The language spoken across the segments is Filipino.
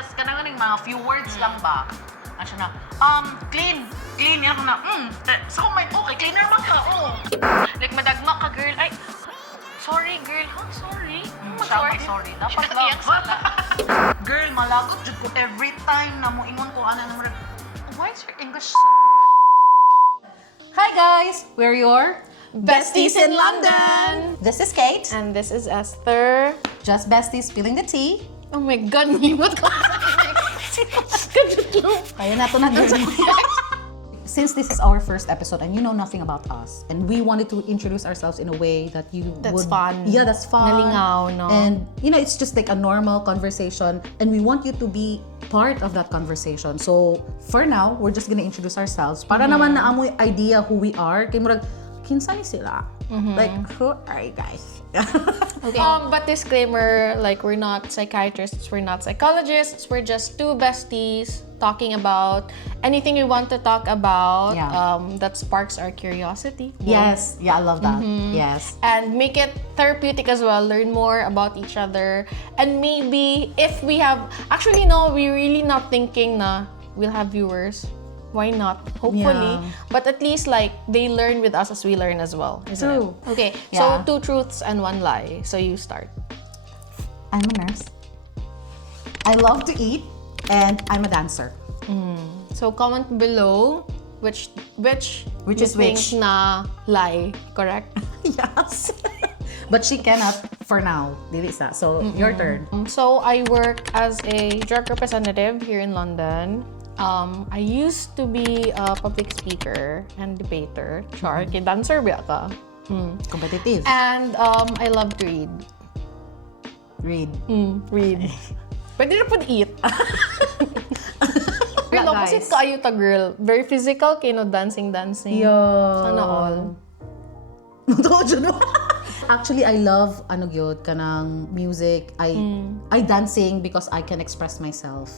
just kanang mga few words lang ba. Ano siya na, clean yan ko na, so may okay, cleaner ba ka, Like madagma ka girl, ay, sorry girl, sorry. Sorry, dapat lang. Girl, malagot jud ko every time na mo ingon ko ana na why is your English Hi guys, we're your Besties in London! This is Kate. And this is Esther. Just besties spilling the tea. Oh my God, nimot ko. Kaya na ito na Since this is our first episode and you know nothing about us, and we wanted to introduce ourselves in a way that you That's would... fun. Yeah, that's fun. Nalingaw, no? And, you know, it's just like a normal conversation and we want you to be part of that conversation. So, for now, we're just gonna introduce ourselves para naman na amoy idea who we are. Kaya murag, kinsa ni sila? Like, who are you guys? Okay. But disclaimer, like we're not psychiatrists, we're not psychologists, we're just two besties talking about anything we want to talk about that sparks our curiosity. Yes, yeah, I love that. Yes. And make it therapeutic as well, learn more about each other. And maybe if we have, actually no, we're really not thinking na we'll have viewers. Why not? Hopefully. Yeah. But at least like they learn with us as we learn as well. Isn't True. it? Okay, Yeah. so 2 truths and 1 lie. So you start. I'm a nurse. I love to eat and I'm a dancer. So comment below which Which you is think which. na lie, correct? Yes. But she cannot for now. Dili sa. So, your turn. So I work as a drug representative here in London. I used to be a public speaker and debater. Char, kay dancer ba ka? Competitive. And I love to read. Read. Read. Pwede na po eat. Girl, Wala, opposite guys. ka ayo ta girl. Very physical, kay no dancing. Yeah. Sana all. Actually, I love kanang music. I dancing because I can express myself.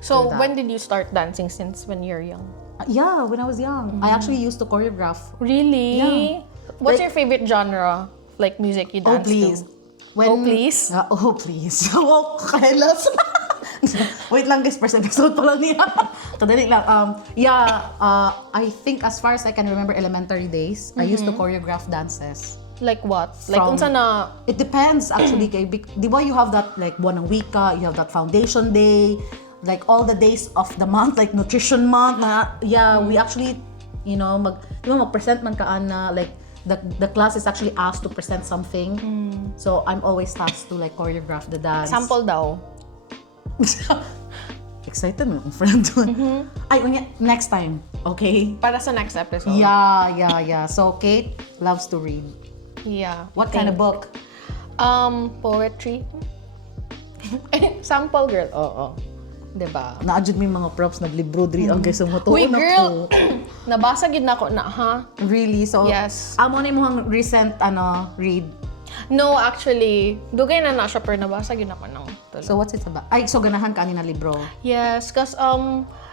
So, that. when did you start dancing? Since when you're young? Yeah, when I was young. I actually used to choreograph. Really? Yeah. What's Like- your favorite genre? Like music you Oh, dance please. to? When, Oh, please? Oh, please. Oh, kailas. Wait lang guys, first episode pa lang niya. Kadali lang. I think as far as I can remember elementary days, I used to choreograph dances. Like what? Like From- unsa na? It depends actually. Kay, di ba you have that like buwan ng wika, you have that foundation day, like all the days of the month, like nutrition month. We actually, di ba mag-present man kaan na like the class is actually asked to present something. So I'm always tasked to like choreograph the dance. Sample daw. Excited mo, friend. Ay, next time, okay? Para sa next episode. Yeah. So Kate loves to read. Yeah. What kind of book? Poetry. Sample girl. Oo. Diba? Naadjud may mga props naglibro diri ang guys mo to. Uy, girl! Nabasa gid nako na, ha? Really? So, Yes. amo na imong recent read. No, actually, dugay na siya pero nabasa gid nako nang. So, what's it about? Ay, so ganahan ka ani na libro. Yes, because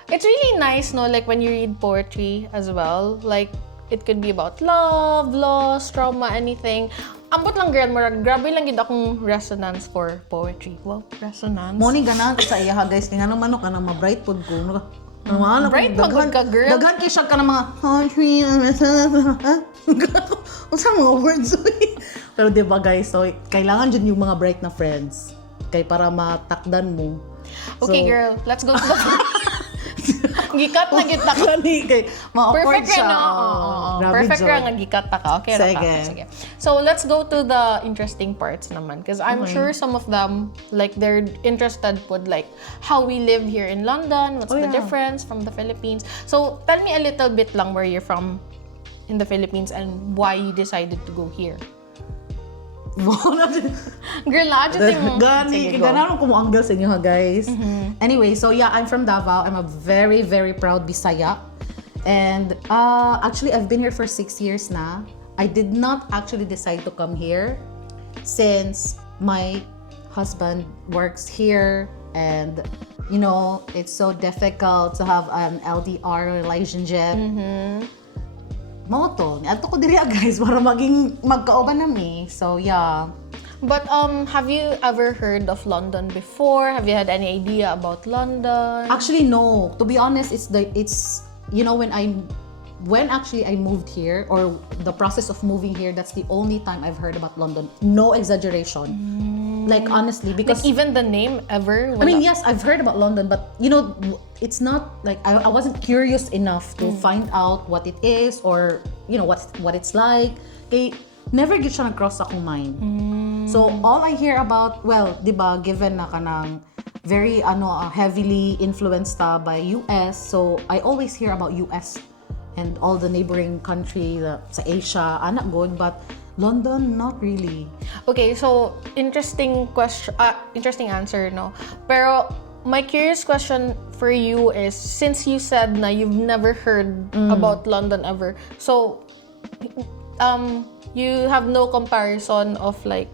it's really nice, no, like when you read poetry as well. Like, it could be about love, loss, trauma, anything. Ambot lang, girl, marag, grabe lang gid akong resonance for poetry. Wow, resonance. Morning ganahan ko sa iya ha guys, kaya naman ka na ma-bright pod ko. Bright magod ka, girl. Daghan kay siya ka ng mga country. Unsa mga words Pero 'di ba guys, so kailangan jud yung mga bright na friends kay para matakdan mo. Okay, So, girl, let's go to the gikat na gid ta. Kani kay ma-awkward Perfect siya. ra, no? Grabe, Perfect Joy. ra nga gikat ta ka. Okay ra ka. Sige. Sige. So, let's go to the interesting parts naman. Because I'm sure some of them, like, they're interested with, like, how we live here in London, what's the yeah. difference from the Philippines. So, tell me a little bit lang where you're from in the Philippines and why you decided to go here. Girl, na-adjust mo. Gani, Sige, go. ganahan ko mo anggal sa inyo ha, guys. Anyway, so yeah, I'm from Davao. I'm a very, very proud Bisaya. And actually, I've been here for 6 years na. I did not actually decide to come here since my husband works here and it's so difficult to have an LDR relationship. Mo to. Ato ko diri guys para maging magkauban nami. So yeah. But have you ever heard of London before? Have you had any idea about London? Actually, no. To be honest, it's you know when actually I moved here, or the process of moving here, that's the only time I've heard about London. No exaggeration. Like honestly, because Like even the name ever? I mean, yes, I've heard about London, but you know, it's not like I wasn't curious enough to find out what it is, or you know what it's like. Okay, never gid siya nag-cross akong mind. So all I hear about, well, 'di ba, given na kanang very heavily influenced by US, so I always hear about US and all the neighboring country sa Asia, anak good, but London not really. Okay, so interesting question, interesting answer, no? Pero my curious question for you is, since you said na you've never heard about London ever, so you have no comparison of like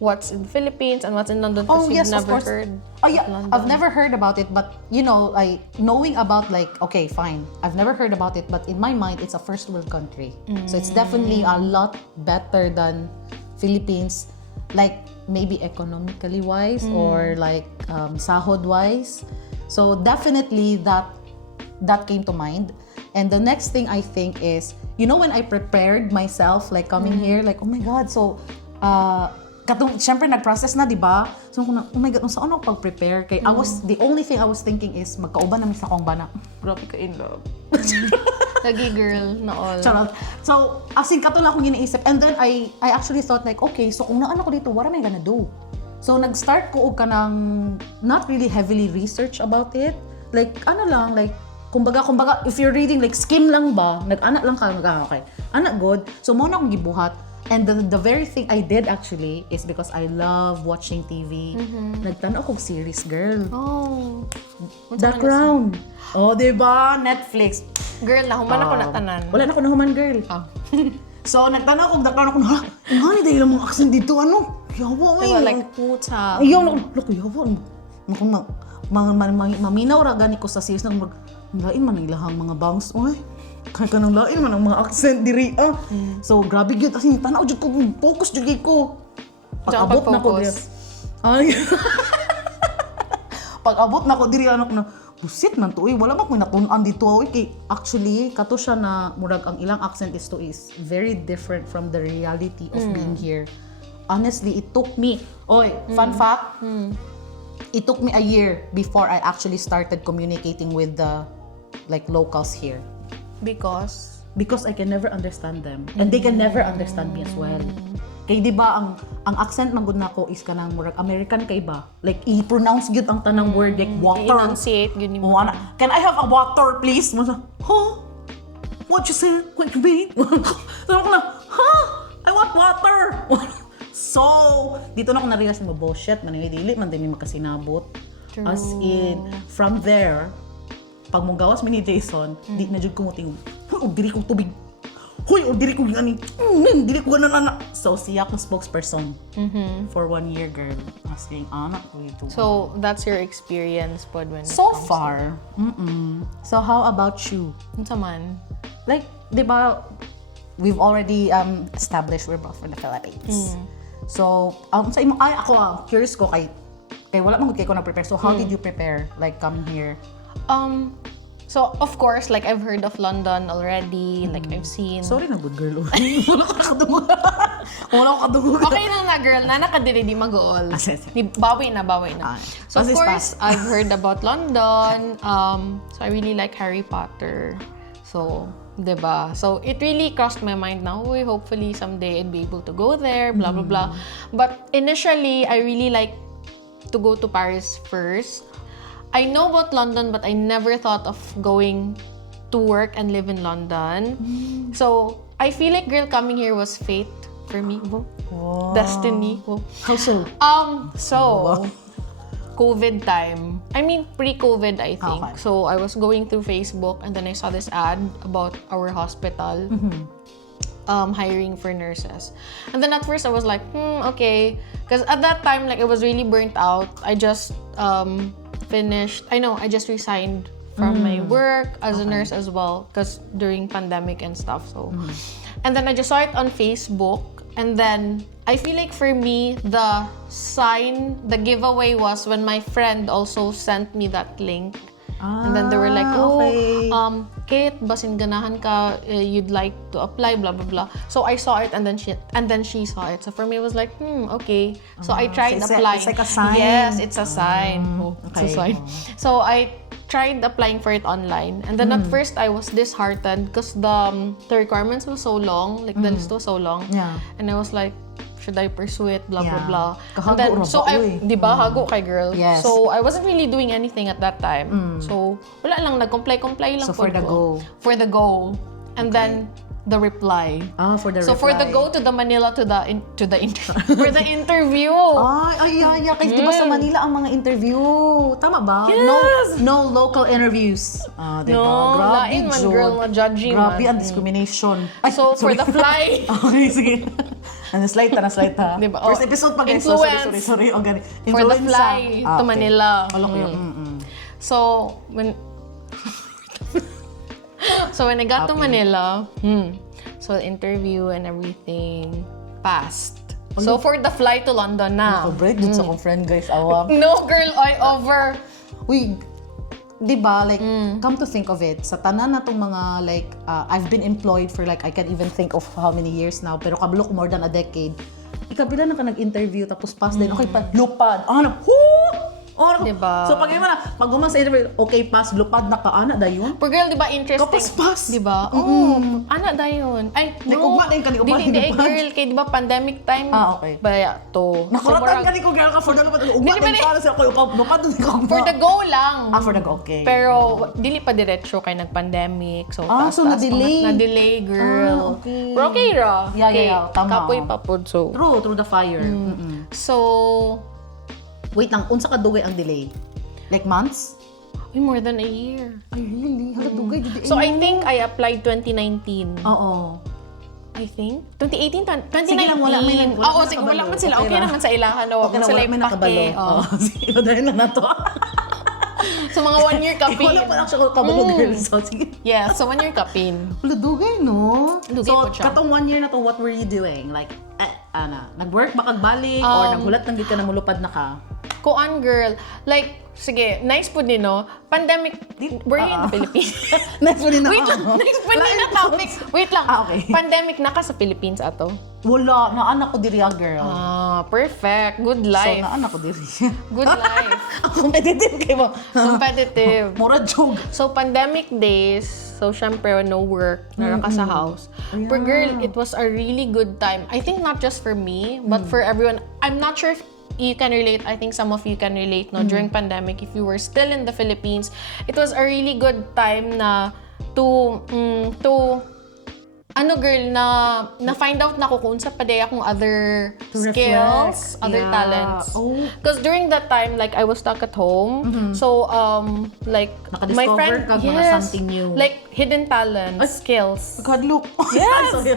what's in the Philippines and what's in London because you've Yes, of never course. heard Yeah, of London. I've never heard about it, but you know, like knowing about like, okay, fine, I've never heard about it, but in my mind, it's a first world country. So it's definitely a lot better than Philippines, like maybe economically wise or like sahod wise. So definitely that came to mind. And the next thing I think is, you know, when I prepared myself like coming here, like, oh my God, so syempre nag-process na, di ba? So, oh my God, saan ako pag-prepare? Kay the only thing I was thinking is, magkauban namin sa akong bana. Grabe ka in love. Lagi girl na all. Charot. So, as in, katulad akong iniisip. And then, I actually thought like, okay, so kung naan ako dito, what am I gonna do? So, nag-start ko ka ng not really heavily research about it. Like, like, kumbaga, if you're reading, like, skim lang ba? Nag-anak lang ka, okay. Anak good. So, muna akong gibuhat. And the very thing I did actually is because I love watching TV. Nagtanaw kong series, girl. Oh. The Crown. Oh, diba? Netflix. Girl, nahuman ako na tanan. Wala na ako nahuman, girl. So, nagtanaw kong The Crown ako na, nga ni dahil ang mga accent dito, ano? Yawa, Diba, like, puta. Ayaw, naku, yawa. Maminaw ra gani ko sa series na lain man ang ilahang mga bangs. Uy, kaya ka nang lain man ang mga accent diri. So, grabe yun. Kasi tanaw dyan ko, focus dyan ko. Pag-abot na ko diri. Ay. Pag-abot na ko diri, anak na, busit man to, wala ba kung natunan dito. Okay, actually, kato siya na, murag ang ilang accent is very different from the reality of being here. Honestly, it took me, fun fact, it took me a year before I actually started communicating with the locals here. Because I can never understand them. And they can never understand me as well. Kaya di ba ang accent man gud nako is kanang murag American kay ba? Like i-pronounce gyud ang tanang word like water. I-enunciate gyud ni mo. Can I have a water please? Huh? What you say? What you mean? So ako na, I want water. So, dito na ako na-realize na bullshit, dili man din makasinabot. True. As in, from there, pag mong gawas mi ni Jason, di na jud ko muting, diri kong tubig. Hoy, diri ko gani. Diri ko ganan. So, siya akong spokesperson for 1 year, girl. Asking, anak ko ito. So, that's your experience pod when So far, So, how about you? Unsa man? Like, di ba, we've already established we're both from the Philippines. So, sa imo, ako, curious ko kay wala man gud kay ko na-prepare. So, how did you prepare, like, coming here? So, of course, like, I've heard of London already. Like, I've seen... Sorry na, good girl. Wala ka kadungog. Wala ka kadungog. Okay lang na, girl. Nakadiri di mag-all. Bawi na. So, of course, I've heard about London. So, I really like Harry Potter. So, diba? So, it really crossed my mind now. Hopefully, someday I'd be able to go there, blah, blah, blah. But initially, I really like to go to Paris first. I know about London, but I never thought of going to work and live in London. So, I feel like, girl, coming here was fate for me. Wow. Destiny. How so? So, COVID time. I mean, pre-COVID, I think. Okay. So, I was going through Facebook and then I saw this ad about our hospital hiring for nurses. And then at first, I was like, okay. Because at that time, like, I was really burnt out. I just I just resigned from my work as a nurse as well, because during pandemic and stuff. So, and then I just saw it on Facebook, And then, I feel like for me, the giveaway was when my friend also sent me that link. And then they were like, okay. Kate, basin ganahan ka, you'd like to apply, blah, blah, blah. So I saw it and then she saw it. So for me, it was like, okay. So I tried applying. It's like a sign. Yes, it's a sign. Okay. It's a sign. So I tried applying for it online. And then at first, I was disheartened because the requirements were so long, like the list was so long. Yeah. And I was like, should I pursue it, blah, blah, blah. Kahago And then, ra so ba, I, uy? di ba, hago kay girl. Yes. So I wasn't really doing anything at that time. So wala lang, nag-comply lang So for the ko. go. For the go. And then, the reply. For the So for the go to the Manila to the interview. For the interview. Yeah. Kasi di ba sa Manila ang mga interview? Tama ba? Yes! No local interviews. Di ba? No, Grabe, lain man, Jud. girl, na judgy man. Grabe ang discrimination. Ay, So for sorry. the fly. Okay, sige. Na-slide ta. Di ba? First episode pa guys. So, Influence. sorry. O, gani. For the Influenza. fly to okay. Manila. Okay. So when I got to Manila, so the interview and everything passed. So for the flight to London na. Break dun sa akong friend guys. Awam. No girl, I over. Uy, di ba, like, come to think of it, sa tanan na tong mga, like, I've been employed for, like, I can't even think of how many years now, pero kablok more than a decade. Ikabila na ka nag-interview, tapos pass din, okay, lupad. Diba? So, pag mo na, pag gumawa sa interview, okay, pass, lupad, nakaana, dayon. Pero girl, di ba interesting? Kapos pass. Di ba? Ana dayon. Ay, Like, no. ugma na yung kanina, Dili, lupad. girl, kay di ba pandemic time? Okay. Baya to. Nakulatan ka ni ko, girl, ka for the lupad. Ugma Dili, na yung para sa ako, lupad, For the go lang. for the go, okay. Pero dili pa diretso kay nag-pandemic. So so na-delay. Na-delay, girl. Okay. Pero okay ra. Yeah, tama. Kapoy papod, so. Through the fire. So, Wait lang, unsa ka dugay ang delay? Like months? more than a year. Ay, really? Hala, dugay. So I think I applied 2019. Oo. I think? 2018? 2019? Sige lang, wala Oo, man sige, nakabalo. wala man sila. Okay Okay ra. naman sa ilahan. No? Okay na, Sila wala may yung nakabalo. pake. Oo. Sige, dahil lang na to. So mga 1 year kapin. Wala pa lang siya kabalo, girl. So, sige. Yeah, so 1 year kapin. Wala, dugay, no? Dugay So, po siya. katong 1 year na to, what were you doing? Like, nag-work ba kagbalik? Or naghulat lang di ka na mulupad na ka? Kuan, girl. Like, sige, nice po din, no? Pandemic, were you in the Philippines? Nice mo din na. Wait lang, nice po din na topic. Wait lang. Okay. Pandemic na ka sa Philippines, ato? Wala, naanak ko diri, girl. Perfect. Good So, life. naanak ko diri. Good life. Competitive kayo mo. Competitive. Mura jog. So, pandemic days, so syempre, no work, nara ka sa house. But girl, it was a really good time. I think not just for me, but for everyone. I'm not sure if you can relate. I think some of you can relate, no? During pandemic, if you were still in the Philippines, it was a really good time na to girl, na find out na ko kung sa paday akong other To skills, reflect. other Yeah. talents. Oh. Because during that time, like, I was stuck at home. So, like, my Nakadiscover friend, ka mga something new. like, hidden talents, skills. God, look. Yes! Sorry.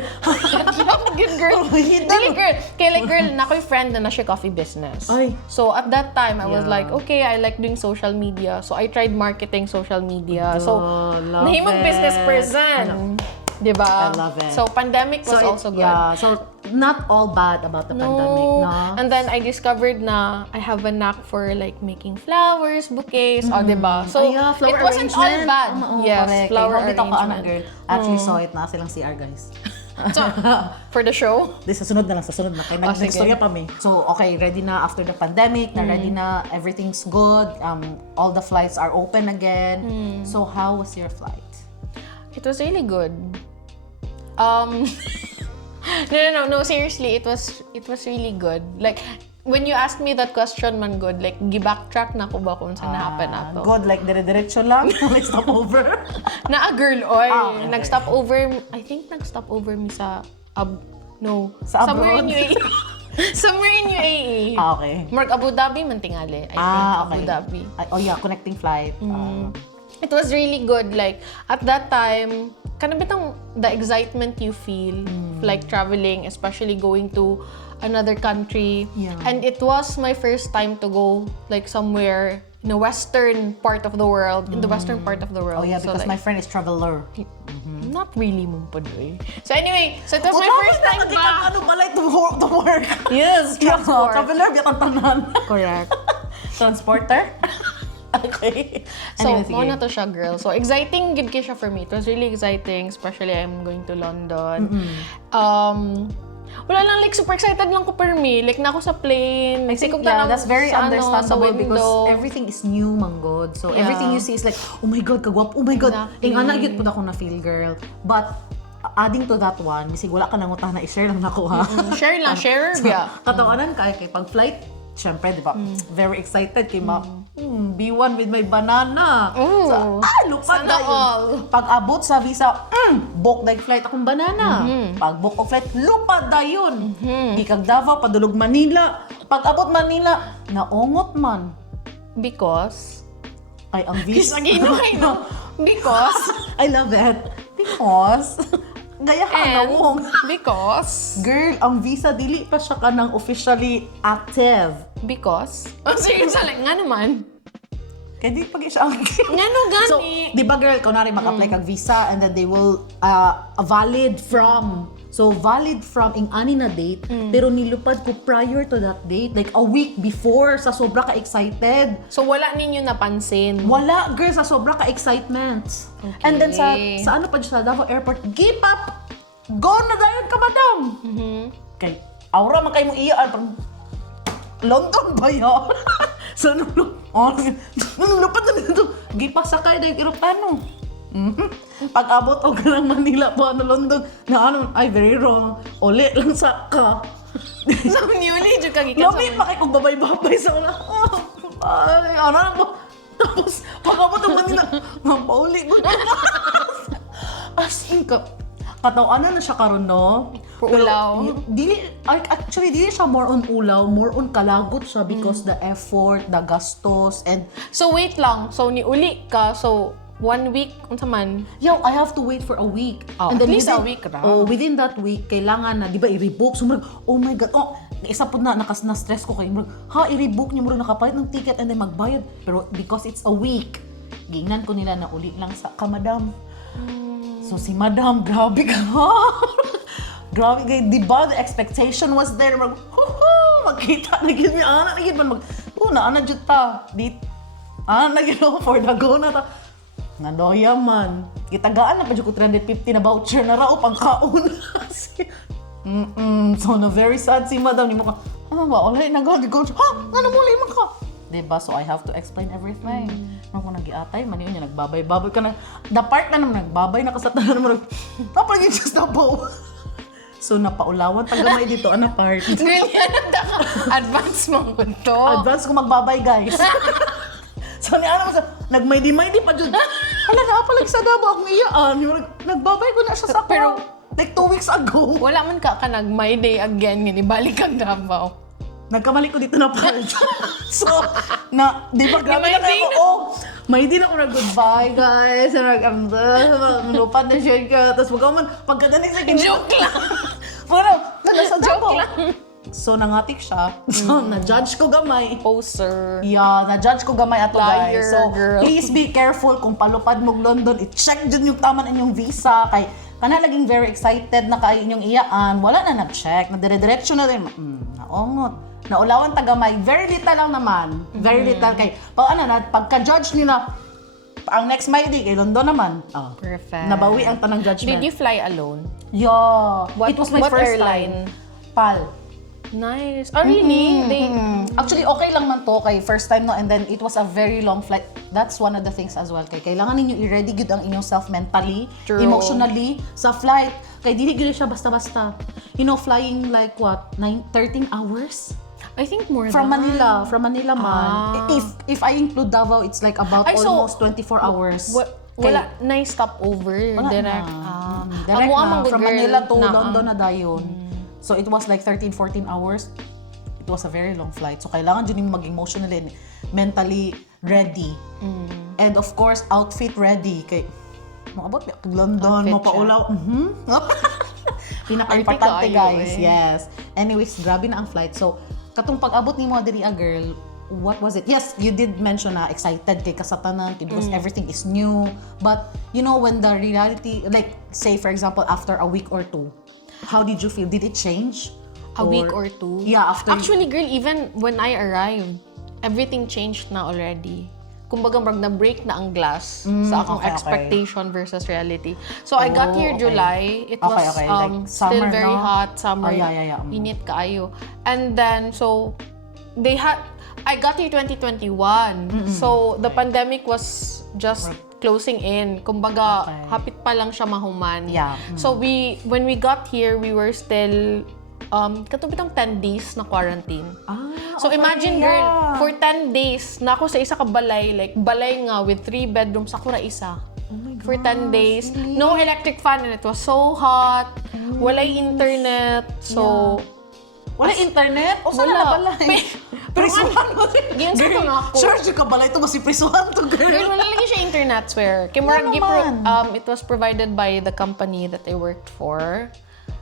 Good girl. Hidden. Dili, girl. Kaya, like, girl, na ko'y friend na siya coffee business. Ay. So, at that time, I was Yeah. like, okay, I like doing social media. So, I tried marketing social media. So, love nahimong it. business person. Diba? I love it. So, pandemic was also good. Yeah, so not all bad about the pandemic, no? And then I discovered na I have a knack for like making flowers, bouquets, diba? So Ay, yeah, flower it wasn't all arrangement. bad. Yes, Yes, flower Hold it ako, arrangement. girl. Actually saw it na silang CR, guys. So, for the show? Di, sa sunod na lang, sa sunod na. Kaya sige. nagstorya pa mi. So, okay, ready na after the pandemic, na ready na, everything's good, all the flights are open again. So, how was your flight? It was really good. No, seriously, it was really good. Like, when you asked me that question, man, good, like, gi-backtrack na ko ba kung saan na-happen ato? Good, like, dire-diretso lang. Like, stop over. Na a girl, oy. Okay. Nag-stop over, I think nag-stop over mi sa, Sa somewhere in abroad? UAE. Somewhere in UAE. Okay. Mark Abu Dhabi man tingali. I think Okay. Abu Dhabi. Oh yeah, connecting flight. It was really good. Like, at that time, kanabitang the excitement you feel like traveling, especially going to another country. Yeah. And it was my first time to go like somewhere in the western part of the world, in the western part of the world. Oh yeah, because so, my friend is traveler. not really mumpudoy. So anyway, so it was my first time back. back. Ano balay to work? Yes, transport. Traveler, biya ang tanan. Correct. Transporter? Okay. So, Anyway, sige. mo na to siya, girl. So, exciting gid siya for me. It was really exciting, especially I'm going to London. Wala lang, like, super excited lang ko per me. Like, na ako sa plane. I think, Sikog yeah, tanang that's very sa, understandable sa because window. everything is new, manggod. So, Yeah. everything you see is like, oh my God, kagwap, oh my God. Exactly. Ing ana, yun po na ako na-feel, girl. But, adding to that one, misig wala ka nang utah na i-share lang nako, ha? Share lang, share, yeah. Katawanan kay pag-flight, syempre, di ba? Very excited kay B1 with my banana. Ooh. So, lupad Sana na all. yun. Pag-abot sa visa, book na yung flight akong banana. Pag-book o flight, lupad na yun. Gikag Davao, padulog Manila. Pag-abot Manila, naungot man. Because? Ay, ang visa. No. Because? I love it. Because, gaya ka And naong. because? Girl, ang visa, dili pa siya ka nang officially active. Because? Oh, seriously, like, nga naman. Kaya di pag siya active. Nga no, gani. So, di ba girl, kunwari mag-apply kag visa and then they will valid from ing ani na date, pero nilupad ko prior to that date, like a week before, sa sobra ka-excited. So, wala ninyo napansin. Wala, girl, sa sobra ka-excitement. Okay. And then sa ano pa dyan sa Davao Airport, give up! Go na dayon ka, madam! Kay, aura man kayo mong iya, London ba yun? So, lupad na nito. Gipa sakay na yung aeroplano. Pag-abot o ka ng Manila pa, London, na ay, very wrong. Uli lang sa ka. So, newly, dyan kagikan Lami pa kayo kung babay-babay sa una. Ay, ano na mo? Tapos, pag-abot ng Manila, mapauli ko na. As in, katawanan na siya karon no? Ulaw. Actually, dili siya more on ulaw, more on kalagot siya because the effort, the gastos, and So, wait lang. So, niuli ka. So, 1 week, unsa man? I have to wait for a week. Oh, and at least a week ra. Oh, within that week, kailangan na, di ba, i-rebook. So, oh my God, isa po na, na-stress ko kayo. I-rebook niyo, nakapalit ng ticket and then magbayad. Pero because it's a week, gingnan ko nila na uli lang sa kamadam. So, si madam, grabe ka. Grabe kayo, di ba? The expectation was there. Magkita, naging may anak, naging naana dyan ta. Naging for the go na ta. Nadoya man. Kitagaan na pa dyan ko 350 na voucher na raw pang kaon. So, na very sad si madam. Ni mo ka, wala na go. Ano mo lima ka? Diba? So, I have to explain everything. Kung nag-iatay, man yun, nagbabay-babay ka na. The part na naman, nagbabay na ka sa tanan mo. Napalagin siya sa tabaw. So, napaulawan, tagamay dito, ana part. Girl, yan ang advance mong kunto. Advance ko magbabay, guys. So, niya mo sa, nagmaydi-maydi pa dyan. Hala, napalag sa Davao akong iyaan. Nagbabay ko na siya sa Pero, like 2 weeks ago. Wala man ka nag my day again, nga balik kang Davao. Nagkamali ko dito na part. So, di ba, grabe na May ako. May din ako goodbye, guys. Lupad na siya ka. Tapos pagkadaling sa Joke lang. Pero, nasa Joke Davao. lang. So, nangatik siya. So, na-judge ko gamay. Poser. Yeah, na-judge ko gamay ato, Liar, guys. So, girl. please be careful kung palupad mo London. I-check dyan yung tama na inyong visa. Kay, kana laging very excited na kayo inyong iyaan. Wala na nag-check. Nadire-direction na din. Naongot. Naulawan tagamay. Very little lang naman. Very little kay. Pagka-judge nila, ang next my day kay London naman. Perfect. Nabawi ang tanang judgment. Did you fly alone? Yeah. What- It was my what first airline? time. PAL. Nice. Oh, really? Actually, okay lang man to kay first time no, and then it was a very long flight. That's one of the things as well. Kay kailangan ninyo i-ready good ang inyong self mentally, True. emotionally sa flight. Kay dili gyud siya basta-basta. You know, flying like what? 13 hours? I think more From than. Manila man. If I include Davao, it's like about Ay, so, almost 24 hours. Wala na stopover. Wala Direct. na. Direct Amo na. amang From girl Manila to na, London na dayon. So it was like 13-14 hours. It was a very long flight. So kailangan dyan yung mag-emotionally and mentally ready. And of course, outfit ready. Kay Maabot biya kag London, Outfit mapaulaw. Pinaka-importante, Arty kaayo, guys. eh. Yes. Anyways, grabe na ang flight. So, katong pag-abot ni mo diri girl, what was it? Yes, you did mention na excited kay kasatanan because everything is new. But, you know, when the reality, like, say, for example, after a week or two, how did you feel? Did it change? A week or two? Yeah, after... Actually, girl, even when I arrived, everything changed na already. Kumbaga, na-break na ang glass sa akong okay. expectation versus reality. So, I got here okay. July. It Okay, was okay. Like, still summer, very no? hot. Summer. Oh, yeah. Init kaayo. And then, so, I got here 2021. So, the pandemic was just closing in. Kumbaga, Okay. hapit pa lang siya mahuman. Yeah. So, when we got here, we were still katubitang 10 days na quarantine. So okay, imagine, girl, for 10 days na ako sa isa ka balay, like balay nga with 3 bedrooms, ako ra isa. Oh my For 10 days. really? No electric fan and it was so hot. Walay internet. So, Wala internet? O saan Wala. na balay? Prisuhan mo din. Ginsa ko na ako. Sure, ka balay ito masiprisuhan to, girl. Girl, wala lagi siya internet, swear. Kaya Ano naman? it was provided by the company that I worked for.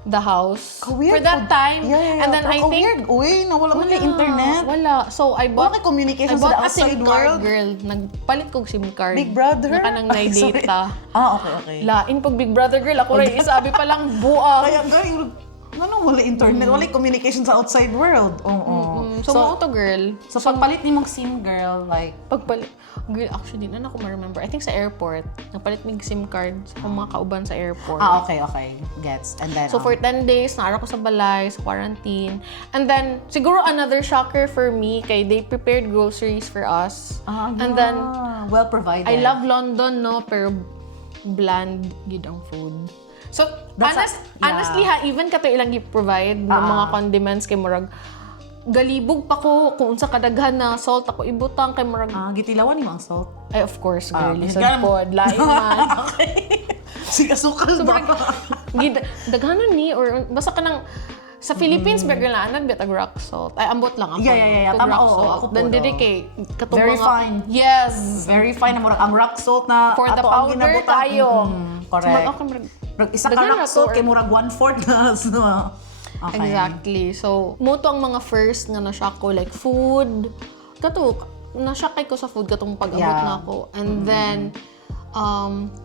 The house. Ka-weird For that po. time. Yeah. And then I think... Weird. Uy, nawala mo yung internet. Wala. So, I Wala bought... kay communication I sa bought the a SIM outside card, world. girl. Nagpalit kong SIM card. Big Brother? Na kanang Ay, sorry. data. Okay. Lain pag Big Brother, girl. Ako rin, isabi pa lang buang. Kaya, girl, wala internet, wala communication sa outside world. Oo. So, mo to, girl. So, pagpalit ni mong SIM, girl, like, Pagpalit. Girl, actually, na ako ma-remember. I think sa airport, napalit mig SIM card sa mga kauban sa airport. okay. Gets. And then, So, for 10 days, naara ko sa balay, sa quarantine. And then, siguro another shocker for me, kay they prepared groceries for us. And then, well provided. I love London, no? Pero bland gid ang food. So, honestly ha, even kato ilang i-provide ng mga condiments kay murag galibog pa ko kung unsa kadaghan na salt ako ibutang kay murag Gitilawan ni ang salt. ay of course girl, isod ganun. pod lain man. Okay. Sige, sukal So, ba? daghanon ni or basta ka nang sa Philippines, bagay na anad, betag rock salt. Ay, ambot lang ako. Yeah. Kung Tama, rock oo, salt. ako po, Then, no. dili kay katong Very mga... fine. Yes! Very fine na murag ang rock salt na For the ato ang powder ginabutan. tayo. Correct. So, Murag isa ka Daghan rock na to, salt or- kay murag 1/4 na. So, okay. Exactly. So, muto ang mga first nga na-shock ko, like food. Kato, na-shock ko sa food katong pag-abot Yeah. na ako. And then,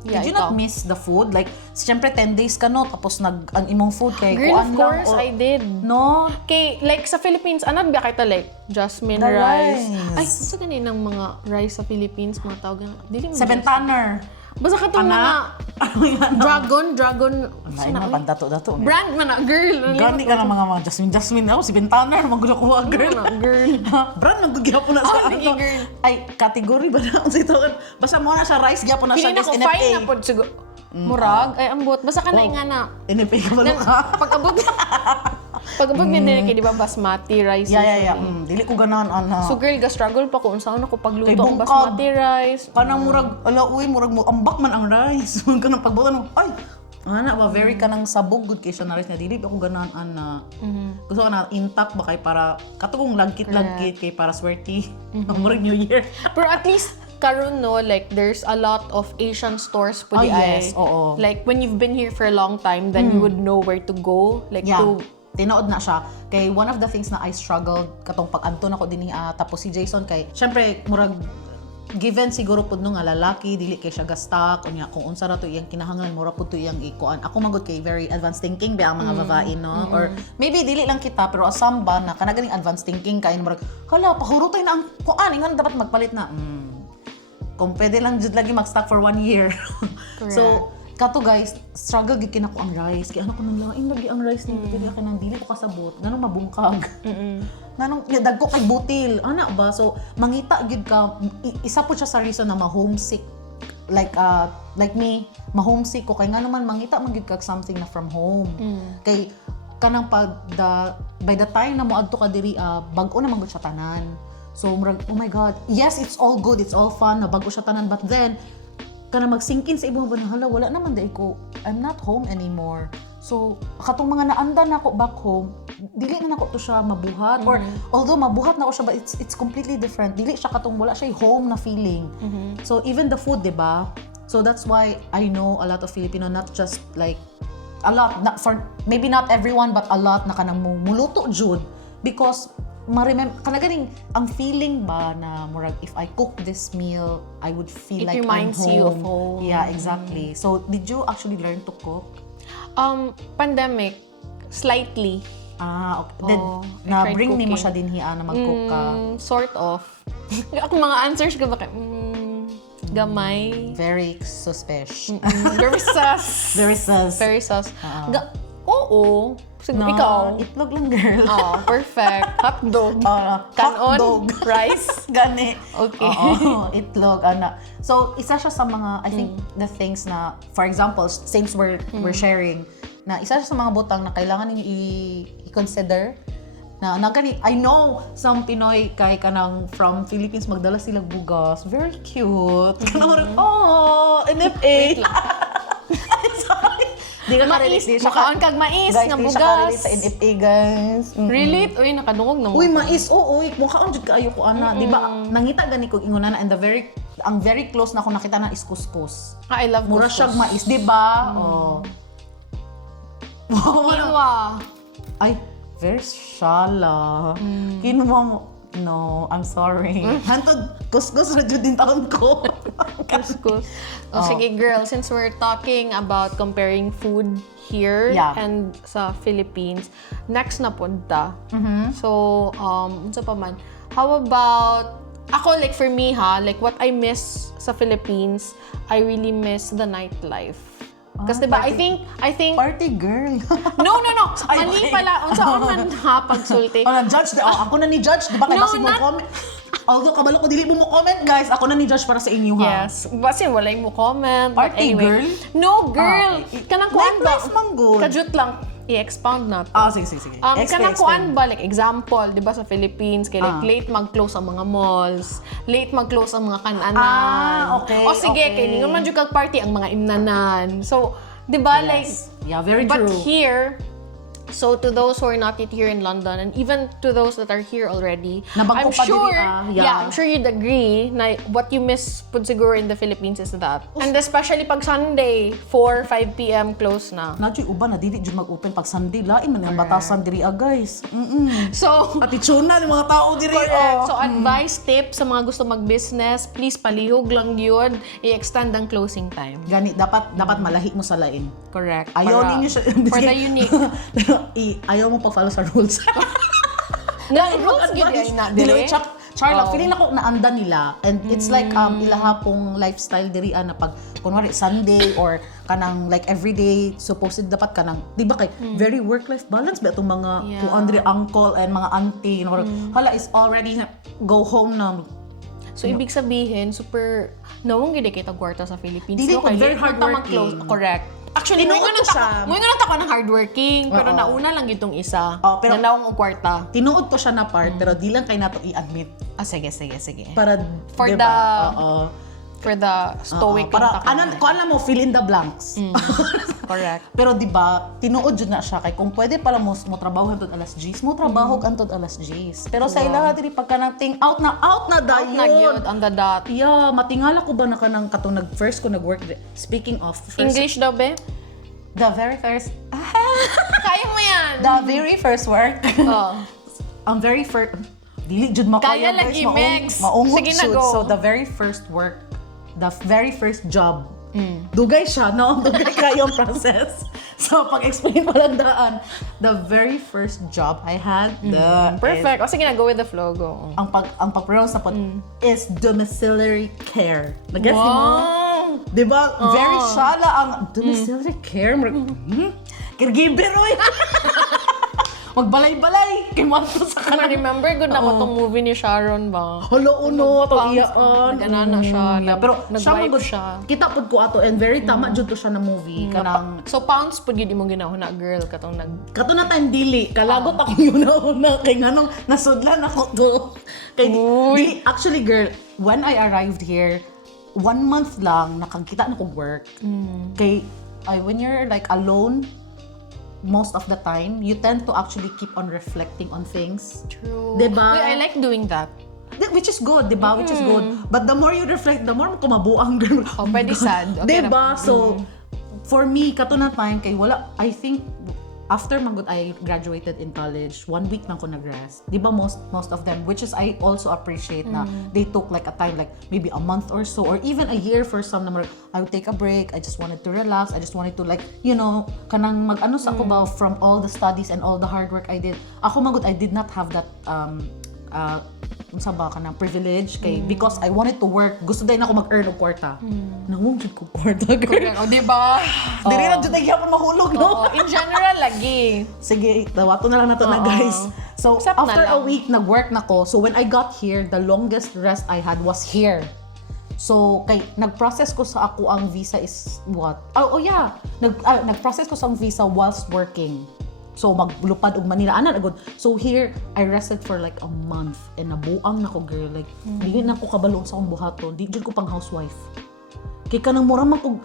Did you not miss the food? Like, siyempre 10 days ka no, tapos ang imong food kay Girl, of kuan lang. course, I did. No? Okay, like sa Philippines, anad ba kita like jasmine The rice. rice. Ay, sa ganin ng mga rice sa Philippines, mga tawag na. Dili mo Seven jasmine. Tanner. Basta katong mga Ano yan? dragon. Ay, mga pandato-dato. Brand man na, girl. Gani ka ng mga Jasmine ako, si Bentaner, magulo ko girl. Girl. Brand, nagagyapo na sa sige, ano. girl. Ay, category ba na? Ito, basta mo na sa rice, gyapo na siya, Pili na guys, ko, fine na NFA. po. Siguro. Murag, ay ambot. Basta ka na nga na. NFA ka ba Then, ka? pag-abot nga din kay di ba basmati rice. Yeah. usually. Dili ko ganan, ana. So girl, ga-struggle pa ko unsa ako pagluto Kay ang bungkag. basmati rice. Kanang murag, murag mo, ambak man ang rice. Kanang pagbutan mo, ay, ana ba, very kanang sabog, good kay siya na rice na dili, ako ganan, ana. Gusto ko na intact ba kay para, katugong lagkit-lagkit kay para swerte. Murag New Year. Pero at least karon no, like there's a lot of Asian stores po di yes, ay. oo. Like when you've been here for a long time, then you would know where to go. Like Yeah. to Tinood na siya. Kay one of the things na I struggled katong pag-anton ako din tapos si Jason kay syempre murag given siguro pud no nga lalaki dili kay siya gastak unya kung unsa ra to iyang kinahanglan mura pud to iyang ikuan. Ako magud kay very advanced thinking ba ang mga babae no or maybe dili lang kita pero asam ba na kana ganing advanced thinking kay murag hala pahurutay na ang kuan ingon dapat magpalit na. Kung pwede lang jud lagi mag-stock for 1 year. So kato guys, struggle gid kinako ang rice. Kaya ano ko nang lain lagi ang rice ni dili ka nang dili ko kasabot. Ganong mabungkag. Ganong dag ko kay butil. Ana ba? So mangita gid ka isa po siya sa reason na ma-homesick. Like me, ma-homesick ko kay nga naman mangita man gid kag something na from home. Kay kanang by the time na moadto ka diri bag-o na man gud siya tanan. So murag, oh my God, yes, it's all good, it's all fun, nabago siya tanan, but then kana mag-sinkin sa ibang hala, wala naman dahil ko, I'm not home anymore. So, katong mga naandan ako back home, dili na ako to siya mabuhat. Or, although mabuhat na ako siya, but it's completely different. Dili siya katong wala siya home na feeling. So, even the food, di ba? So that's why I know a lot of Filipino, not just like a lot, not for maybe not everyone, but a lot na kanang muluto jud because kanaganing ang feeling ba na murag if I cook this meal, I would feel It like reminds I'm home. you of home. Yeah, exactly. So did you actually learn to cook? Pandemic, slightly. Okay. Then, I tried na-bring ni mo cooking. siya din hiya na mag-cook ka. Sort of. Ako mga answers ko ba gamay. Very suspicious. Very sus. Very sus. Very sus. Oo. Siguro ikaw. Itlog lang, girl. Perfect. Hotdog. hot Kanon. dog. Rice. Gani. Okay. Oo, itlog, ana. So, isa siya sa mga, I think, the things na, for example, since we're sharing, na isa siya sa mga butang na kailangan ninyo i-consider na nagani, I know some Pinoy kay kanang from Philippines magdala sila bugas. Very cute. Kanang NFA. Wait lang. Sorry. Di ka ka-relate. Di siya Makaon kag mais guys, nga di siya bugas. ka-relate sa NFA, guys. Relate? Uy, nakadungog na mo. Uy, mais, oo. Mukhaon jud kaayo ko ana. Di ba? Nangita gani ko ingon na and ang very close na ko nakita na is couscous. I love Mura couscous. siyang mais, di ba? Quinoa. Ay, very shala. Kinuha mo. No, I'm sorry. Hantod, couscous na jud din taon ko. Couscous. Sige, girl, since we're talking about comparing food here and sa Philippines, next na punta. So, unsa pa man. How about, ako like for me like what I miss sa Philippines, I really miss the nightlife. Kasi diba, I think Party girl. No. Ay, Mali okay. pala. Unsa man ha pagsulti. Judge. Ako na ni judge. Di ba kay No, basi mo not- comment? Although kabalo ko dili mo comment, guys. Ako na ni judge para sa inyo, ha? Yes. Kasi walay mo comment. But Party anyway. girl? No, girl. Okay. Kanang kuan ba? Nightlife man good. Kajut lang. I-expound na to. Sige. Kanang kuan ba? Like, example, di ba sa Philippines, kaya like, late mag-close ang mga malls, late mag-close ang mga kananan. Okay, O sige, okay. kaya ningon man jud kag party ang mga imnanan. So, di ba, like, Yeah, very but true. here, so to those who are not yet here in London, and even to those that are here already, Nabangko I'm pa sure, diri, I'm sure you'd agree na what you miss pud siguro in the Philippines is that. And especially pag Sunday, 4, 5 p.m. close na. Nadyo'y uban na dili jud mag-open pag Sunday. Lain man ang batasan diri, guys. So, Atitsuna ni mga tao diri. correct. So, advice, tip sa mga gusto mag-business, please palihog lang yun, i-extend ang closing time. Gani, dapat malahi mo sa lain. Correct. Ayaw Para- ninyo siya. For the unique. Ayaw mo pag-follow sa rules. Rules yun ay na, Dili, dili? Charla, feeling ako naanda nila. And it's like ilaha pong lifestyle diri na pag kunwari Sunday or kanang like everyday supposed dapat kanang di ba kay very work-life balance ba itong mga kuandre uncle and mga auntie hala is already go home na. So, ibig sabihin, super nawang gid kita kwarta sa Philippines. Dili No, ko, kay very late man ta hardworking. mag-close. Correct. Actually, Tinuod ko siya. mo ako ng hardworking, pero nauna lang itong isa. Pero- na nawang og kwarta. Tinuod ko siya na part pero di lang kay nato i-admit Sige. para For diba? the- Oo. For the stoic para lang kung alam mo fill in the blanks. Correct. Pero di ba, tinuod jud na siya kay kung pwede pala mo trabaho hangtod alas 10, mo trabaho hangtod alas 10. Pero sa ilaha diri pagka nating out na dayon. Nagyod on the dot. Yeah, matingala ko ba na kanang katong first ko nag-work speaking of first, English daw, be? the very first Kaya mo yan! the very first work. Oh. Ang very first dili jud makaya Kaya lagi, guys, Mex. maungod Sige na, shoot. go. So the very first work, the very first job. Dugay siya, no? Dugay kayo ang process. So, pag-explain mo lang daan, the very first job I had, Perfect. O sige na, go with the flow. Go. ang pag-pronounce na po is domiciliary care. Nag-guess mo? Wow! Diba? Very shala ang domiciliary care. Caregiver, oy! Magbalay-balay! Kimanto sa kanan. Remember, good na ko tong movie ni Sharon ba? Halo uno, itong iyaan. Nag-anana siya. Pero siya Nag-wipe magod siya. Kita pod ko ato and very tama jud to siya na movie. Kanang So, pounds po yun mo ginahuna, girl, katong kato na time dili, kalagot ako una kay nganong nasudlan ako to. Kay di, actually girl, when I arrived here, 1 month lang nakakita na ko work. Kay when you're like alone most of the time, you tend to actually keep on reflecting on things. True. Diba? Wait, I like doing that. Which is good, di ba? Which is good. But the more you reflect, the more mo kumabuang, girl. Oh, pwede sad. Okay Di ba? So, for me, kato na time, kay wala, I think, after magud I graduated in college, 1 week na ko nag-rest. Di ba most of them, which is I also appreciate na they took like a time, like maybe a month or so, or even a year for some na I would take a break, I just wanted to relax, I just wanted to like, you know, kanang mag-ano sa ako ba from all the studies and all the hard work I did. Ako magud, I did not have that unsa ba ka ng privilege kay because I wanted to work, gusto din ako mag-earn og kwarta. Nawong jud ko kwarta, girl. O, di ba? Diri na jud ay gyapon mahulog, no? In general, lagi. Sige, dawato na lang nato na, guys. So, Accept na after a lang. week, nag-work na ko. So, when I got here, the longest rest I had was here. So, kay nag-process ko sa ako ang visa is what? Oh yeah. Nag-process ko sa ang visa whilst working. So, maglupad og Manila. Anan agad. So, here, I rested for like a month. And nabuang na ko, girl. Like, di na ko kabalo sa akong buhaton. Di dyan ko pang housewife. Kay kanang mura man kog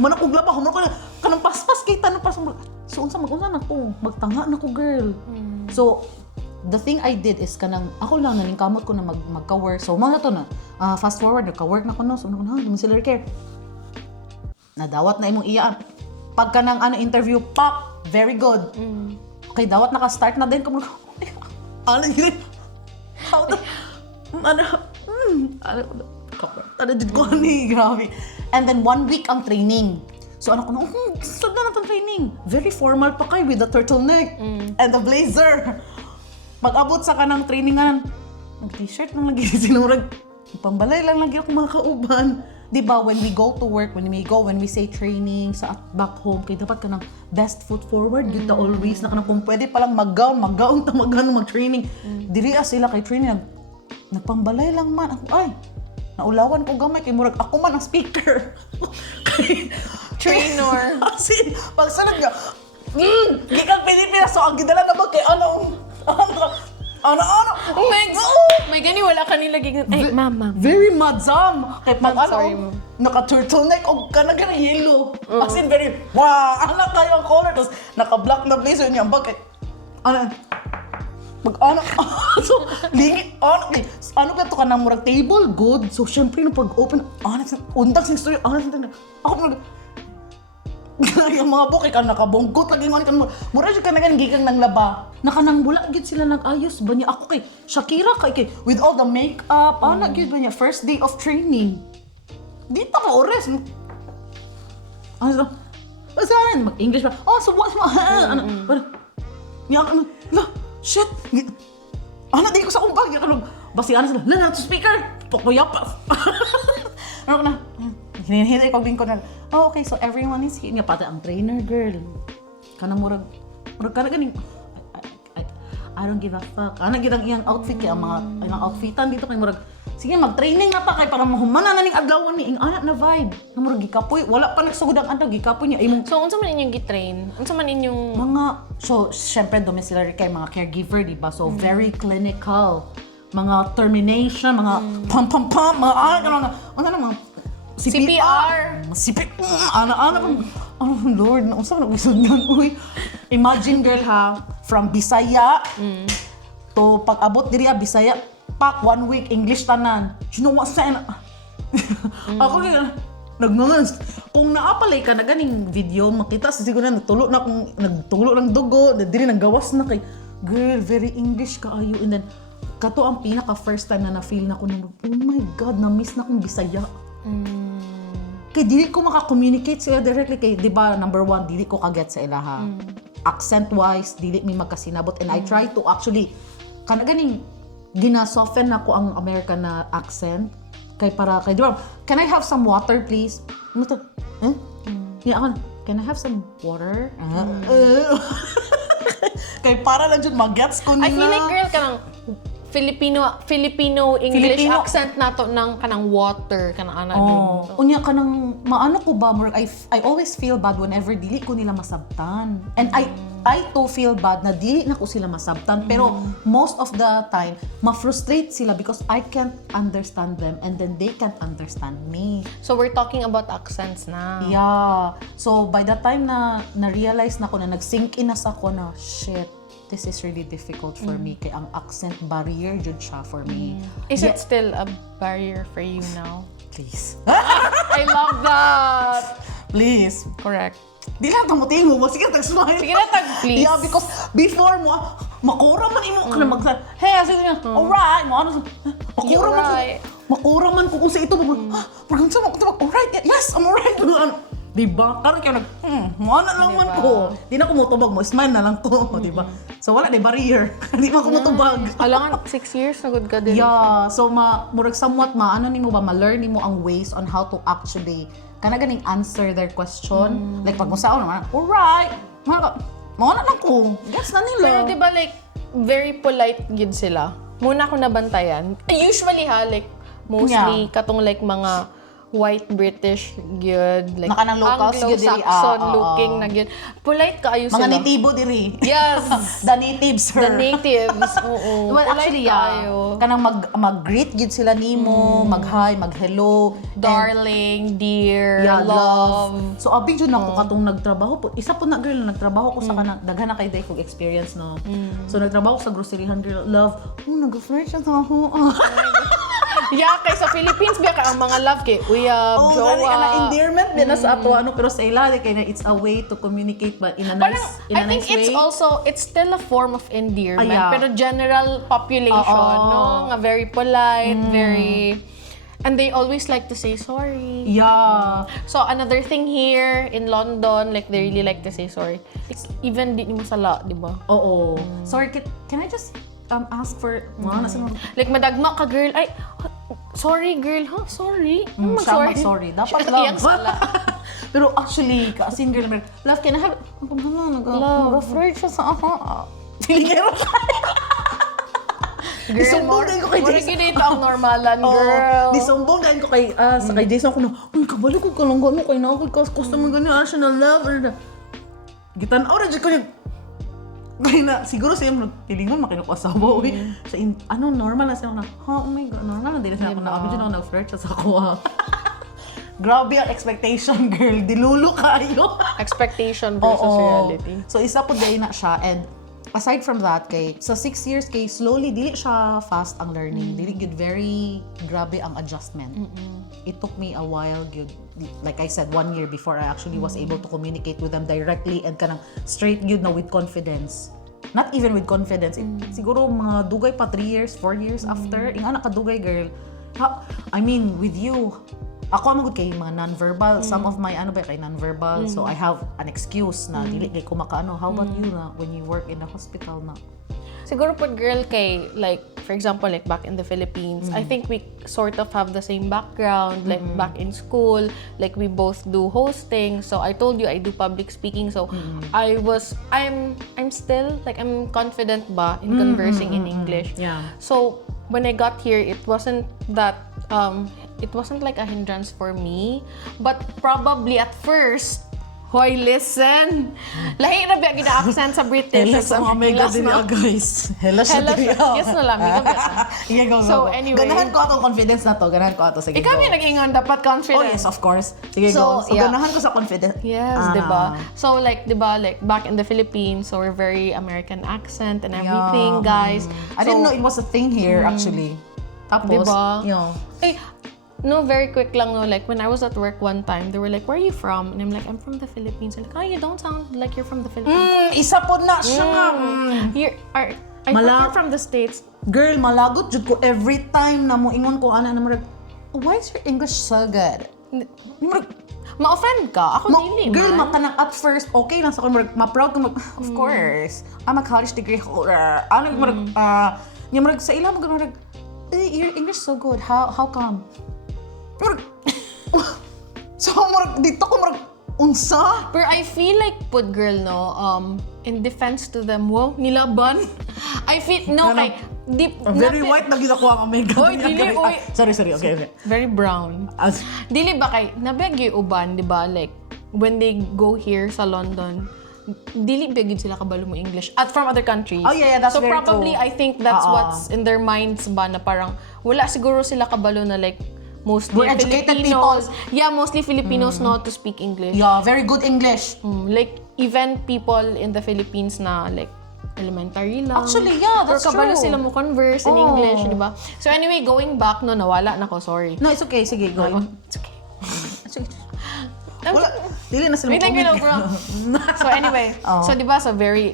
man akong lapa, kanang paspas kita na pas. So, unsa na ko? Magtanga na ko, girl. So, the thing I did is kanang ako lang naning kamot ko na magka-work. So, mga to na. Fast forward, nagka-work na ko no. So, domiciliary care. Nadawat na imong iya. Pagka nang interview, pop, very good. Okay, dawat naka-start na din. Ano yun? How to... Ano did ko ni? Grabe. And then 1 week ang training. So ano ko na, sad na natang training. Very formal pa kayo with the turtleneck and the blazer. Mag-abot sa kanang trainingan. Nag-t-shirt lang lagi sinurag. Pambalay lang lagi ako mga kauban. Diba, when we go to work, when we say training sa back home, kaya dapat ka ng best foot forward, yun always, na ka kung pwede palang mag-gown, mag-training. Diri sila kay training, nagpambalay lang man. Ako, ay, naulawan ko gamay, kay murag ako man ang speaker. Trainer. Kasi, pagsunod nga, gikan Pilipinas, so ang gidala na ba kay ano, May gani, wala ka nilagay. Ay, mama. Very madzam. Kay pag Sorry, ma'am. naka-turtleneck o ka na yellow. As in very, wow, anak kayo ang color. Tapos naka-black na blazer niya. Bakit? Mag-anak. So, lingit. Ano ka ito ka ng murag table? Good. So, syempre, nung pag-open, undang sa story. Ako yung mga bukay ka nakabungkot lagi nga kan mura jud ka na gikan nang laba nakanang bula gid sila nag-ayos ba niya ako kay Shakira kay with all the makeup ana gid ba niya first day of training di ta mo ores ano saan mag-English ba so what ano niya la shit ana di ko sa kumpag ya kalog basi ana sila na to speaker pokuyap ano na hinihinay ko bingko na okay, so everyone is here. Nga pati ang trainer, girl. Kanang murag ka na ganing, I don't give a fuck. Ana gid ang iyang outfit kay ang mga outfitan dito kay murag sige mag-training na ta kay para mahumana na ning adlaw ni ana na vibe. Na murag gikapoy, wala pa nagsugod ang adlaw gikapoy niya imong So, unsa man inyong gitrain? Unsa man inyong... mga so syempre domiciliary kay mga caregiver, di ba? So very clinical. Mga termination, mga pam mga ano na mga CPR. Ana Lord, nausa na usudnan uy. Imagine girl ha, from Bisaya to pag-abot diri Bisaya, pak 1 week English tanan. You know what saying? Ako nagmangas. Kung naapalay ka na ganing video, makita siguro na nagtulo ng dugo, diri nagawas na kay girl, very English kaayo. And then kato ang pinaka first time na na-feel na ko na, oh my God, na-miss na kong Bisaya. Kaya dili ko maka-communicate sila directly kay, di ba, number 1, dili ko kaget sa ilaha. Accent-wise, dili mi magkasinabot. And I try to actually, ganing, ginasoften na ko ang American na accent. Kay di ba, can I have some water, please? Ano to? Can I have some water? Kay para lang dyan, mag-gets ko nila. I feel like, girl, kanang Filipino English accent nato ng kanang water kanang ana dito. Unya kanang maano ko ba more I always feel bad whenever dili ko nila masabtan. And I too feel bad na dili na ko sila masabtan pero most of the time ma-frustrate sila because I can't understand them and then they can't understand me. So we're talking about accents na. Yeah. So by the time na realize na ko na nag-sink in na sa ko na shit. this is really difficult for me kay ang accent barrier jud siya for me. Is it still a barrier for you now? Please. I love that! Please. Correct. Di lang tamutin mo. Sige, tag-smile. Sige na, please. Yeah, because before mo, makura man imo ka na hey, sige nga, alright, mo ano, makura man. Alright. Makura man ko kung sa ito. Pagkang sa alright, yes, I'm alright. Diba? Karon kayo mana lang man ko. Di na ko mutubag mo, smile na lang ko, diba? So wala na barrier. Di ba ko mutubag. Alangan, 6 years na good ka din. Yeah, so murag somewhat ano nimo ba ma-learn nimo ang ways on how to actually kana ganing answer their question. Like pag mo sa naman, alright. Mo na lang ko. Guess na nila. Pero di ba like, very polite gid sila. Muna ko nabantayan. Usually like, mostly katong like mga white British gyud, like Naka ng locals gyud diri, Anglo-Saxon looking na gyud. Polite kaayo mga sila. natibo diri. Yes. The natives, her. The natives. Oo. Well, Polite actually, kaayo. kanang mag-greet gid sila nimo, mag-hi, mag-hello, Darling, dear, yeah, love. So abi jud nako katong nagtrabaho po. Isa po na girl nagtrabaho ko sa kanang daghan na kay day kog experience no. So nagtrabaho ko sa groceryhan girl, love. Nag-flirt siya sa ako. Yeah, kay sa Philippines biya ka ang mga love kay uyab, jowa. Dali ka na endearment din na sa ato ano pero sa ila kay na it's a way to communicate but in a nice I think way. it's still a form of endearment, Yeah. pero general population, no? Nga very polite, very... And they always like to say sorry. Yeah. So another thing here in London, like they really like to say sorry. Like, even di mo sala, di ba? Oo. Sorry, can I just ask for Like madagma ka girl, ay, sorry girl, huh? Sorry? siya sorry. Dapat Iyang lang. sala. Pero actually, kaasin girl, love, can I have... Mag-flirt siya sa ako. Pilingero ka. Disumbong din ko kay Mura Jason. ginito ang normalan, girl. Disumbong din ko kay sa kay Jason ko na, uy, kabalo ko kalangga mo kay na ako kay customer ganyan, siya na love. Gitan-aw na dyan ko yung... Kaya na, siguro siya pilingon makinukuha sa asawa. Sa normal na siya na, oh my God, normal na din na siya ako na, abi dyan ako nag-flirt siya sa ako. Grabe ang expectation, girl. Dilulo kayo. Expectation versus reality. So, isa po day na siya. And aside from that, sa 6 years, slowly, dili siya fast ang learning. Dili good, very grabe ang adjustment. It took me a while, good. Like I said, 1 year before I actually was able to communicate with them directly and kanang straight good na with confidence. Not even with confidence. Siguro mga dugay pa 3 years, 4 years after. Yung anak ka dugay, girl. I mean, with you, ako amagod kay mga non-verbal. Some of my kay non-verbal. So I have an excuse na dili kay kumakaano. How about you na when you work in the hospital na? Siguro po girl kay, like, for example, like back in the Philippines, I think we sort of have the same background, like back in school, like we both do hosting. So I told you I do public speaking. So I'm still, like, I'm confident ba in conversing in English. Yeah. So when I got here, it wasn't like a hindrance for me, but probably at first, hoy, listen. Lahi na biya gina-accent sa British. Hellas ang omega din niya, guys. Hellas siya din niya. Yes na lang. So, anyway. Ganahan ko atong confidence na to. Ganahan ko ato. Sige, Ikaw go. yung nag-ingon, dapat confident. Oh, yes, of course. Sige, So, go. So, yeah. ganahan ko sa confidence. Yes, diba? So, like, diba, like, back in the Philippines, so we're very American accent and everything, guys. I didn't know it was a thing here, actually. Tapos, Diba? Hey, no, very quick lang, no, like, when I was at work one time, they were like, where are you from? And I'm like, I'm from the Philippines. They're like, oh, you don't sound like you're from the Philippines. isa po na siya nga. I thought you're from the States. Girl, malagot jud ko every time na mo ingon ko ana na marag, why is your English so good? Ma-offend ka? Ako dili, Girl, man. makanang at first, okay lang sa kung ma-proud ka of course. I'm a college degree holder. Ano yung marag sa ilang marag, your English so good. How come? So, dito ko unsa? Pero I feel like, put girl, no, in defense to them, wow, nilaban. I feel, no, kay, Very white na ginakuha ang omega. Oy, dili, oy. Sorry, okay. Very brown. Dili ba kay, nabeg yung uban, di ba, like, when they go here sa London, dili bigid sila kabalo mo English at from other countries. Oh yeah, that's so very probably true. I think that's what's in their minds ba na parang wala siguro sila kabalo na like mostly We're educated Filipinos. people. Yeah, mostly Filipinos know to speak English. Yeah, very good English. Like even people in the Philippines na like elementary lang. Actually, yeah, that's Pero kabalo true. sila mo converse in Oh. English, di ba? So anyway, going back, no, nawala na ko, sorry. No, it's okay. Sige, go. It's okay. Sige. Wala. Dili na sila Wait lang, mag-comment. bro. So anyway, so di ba sa very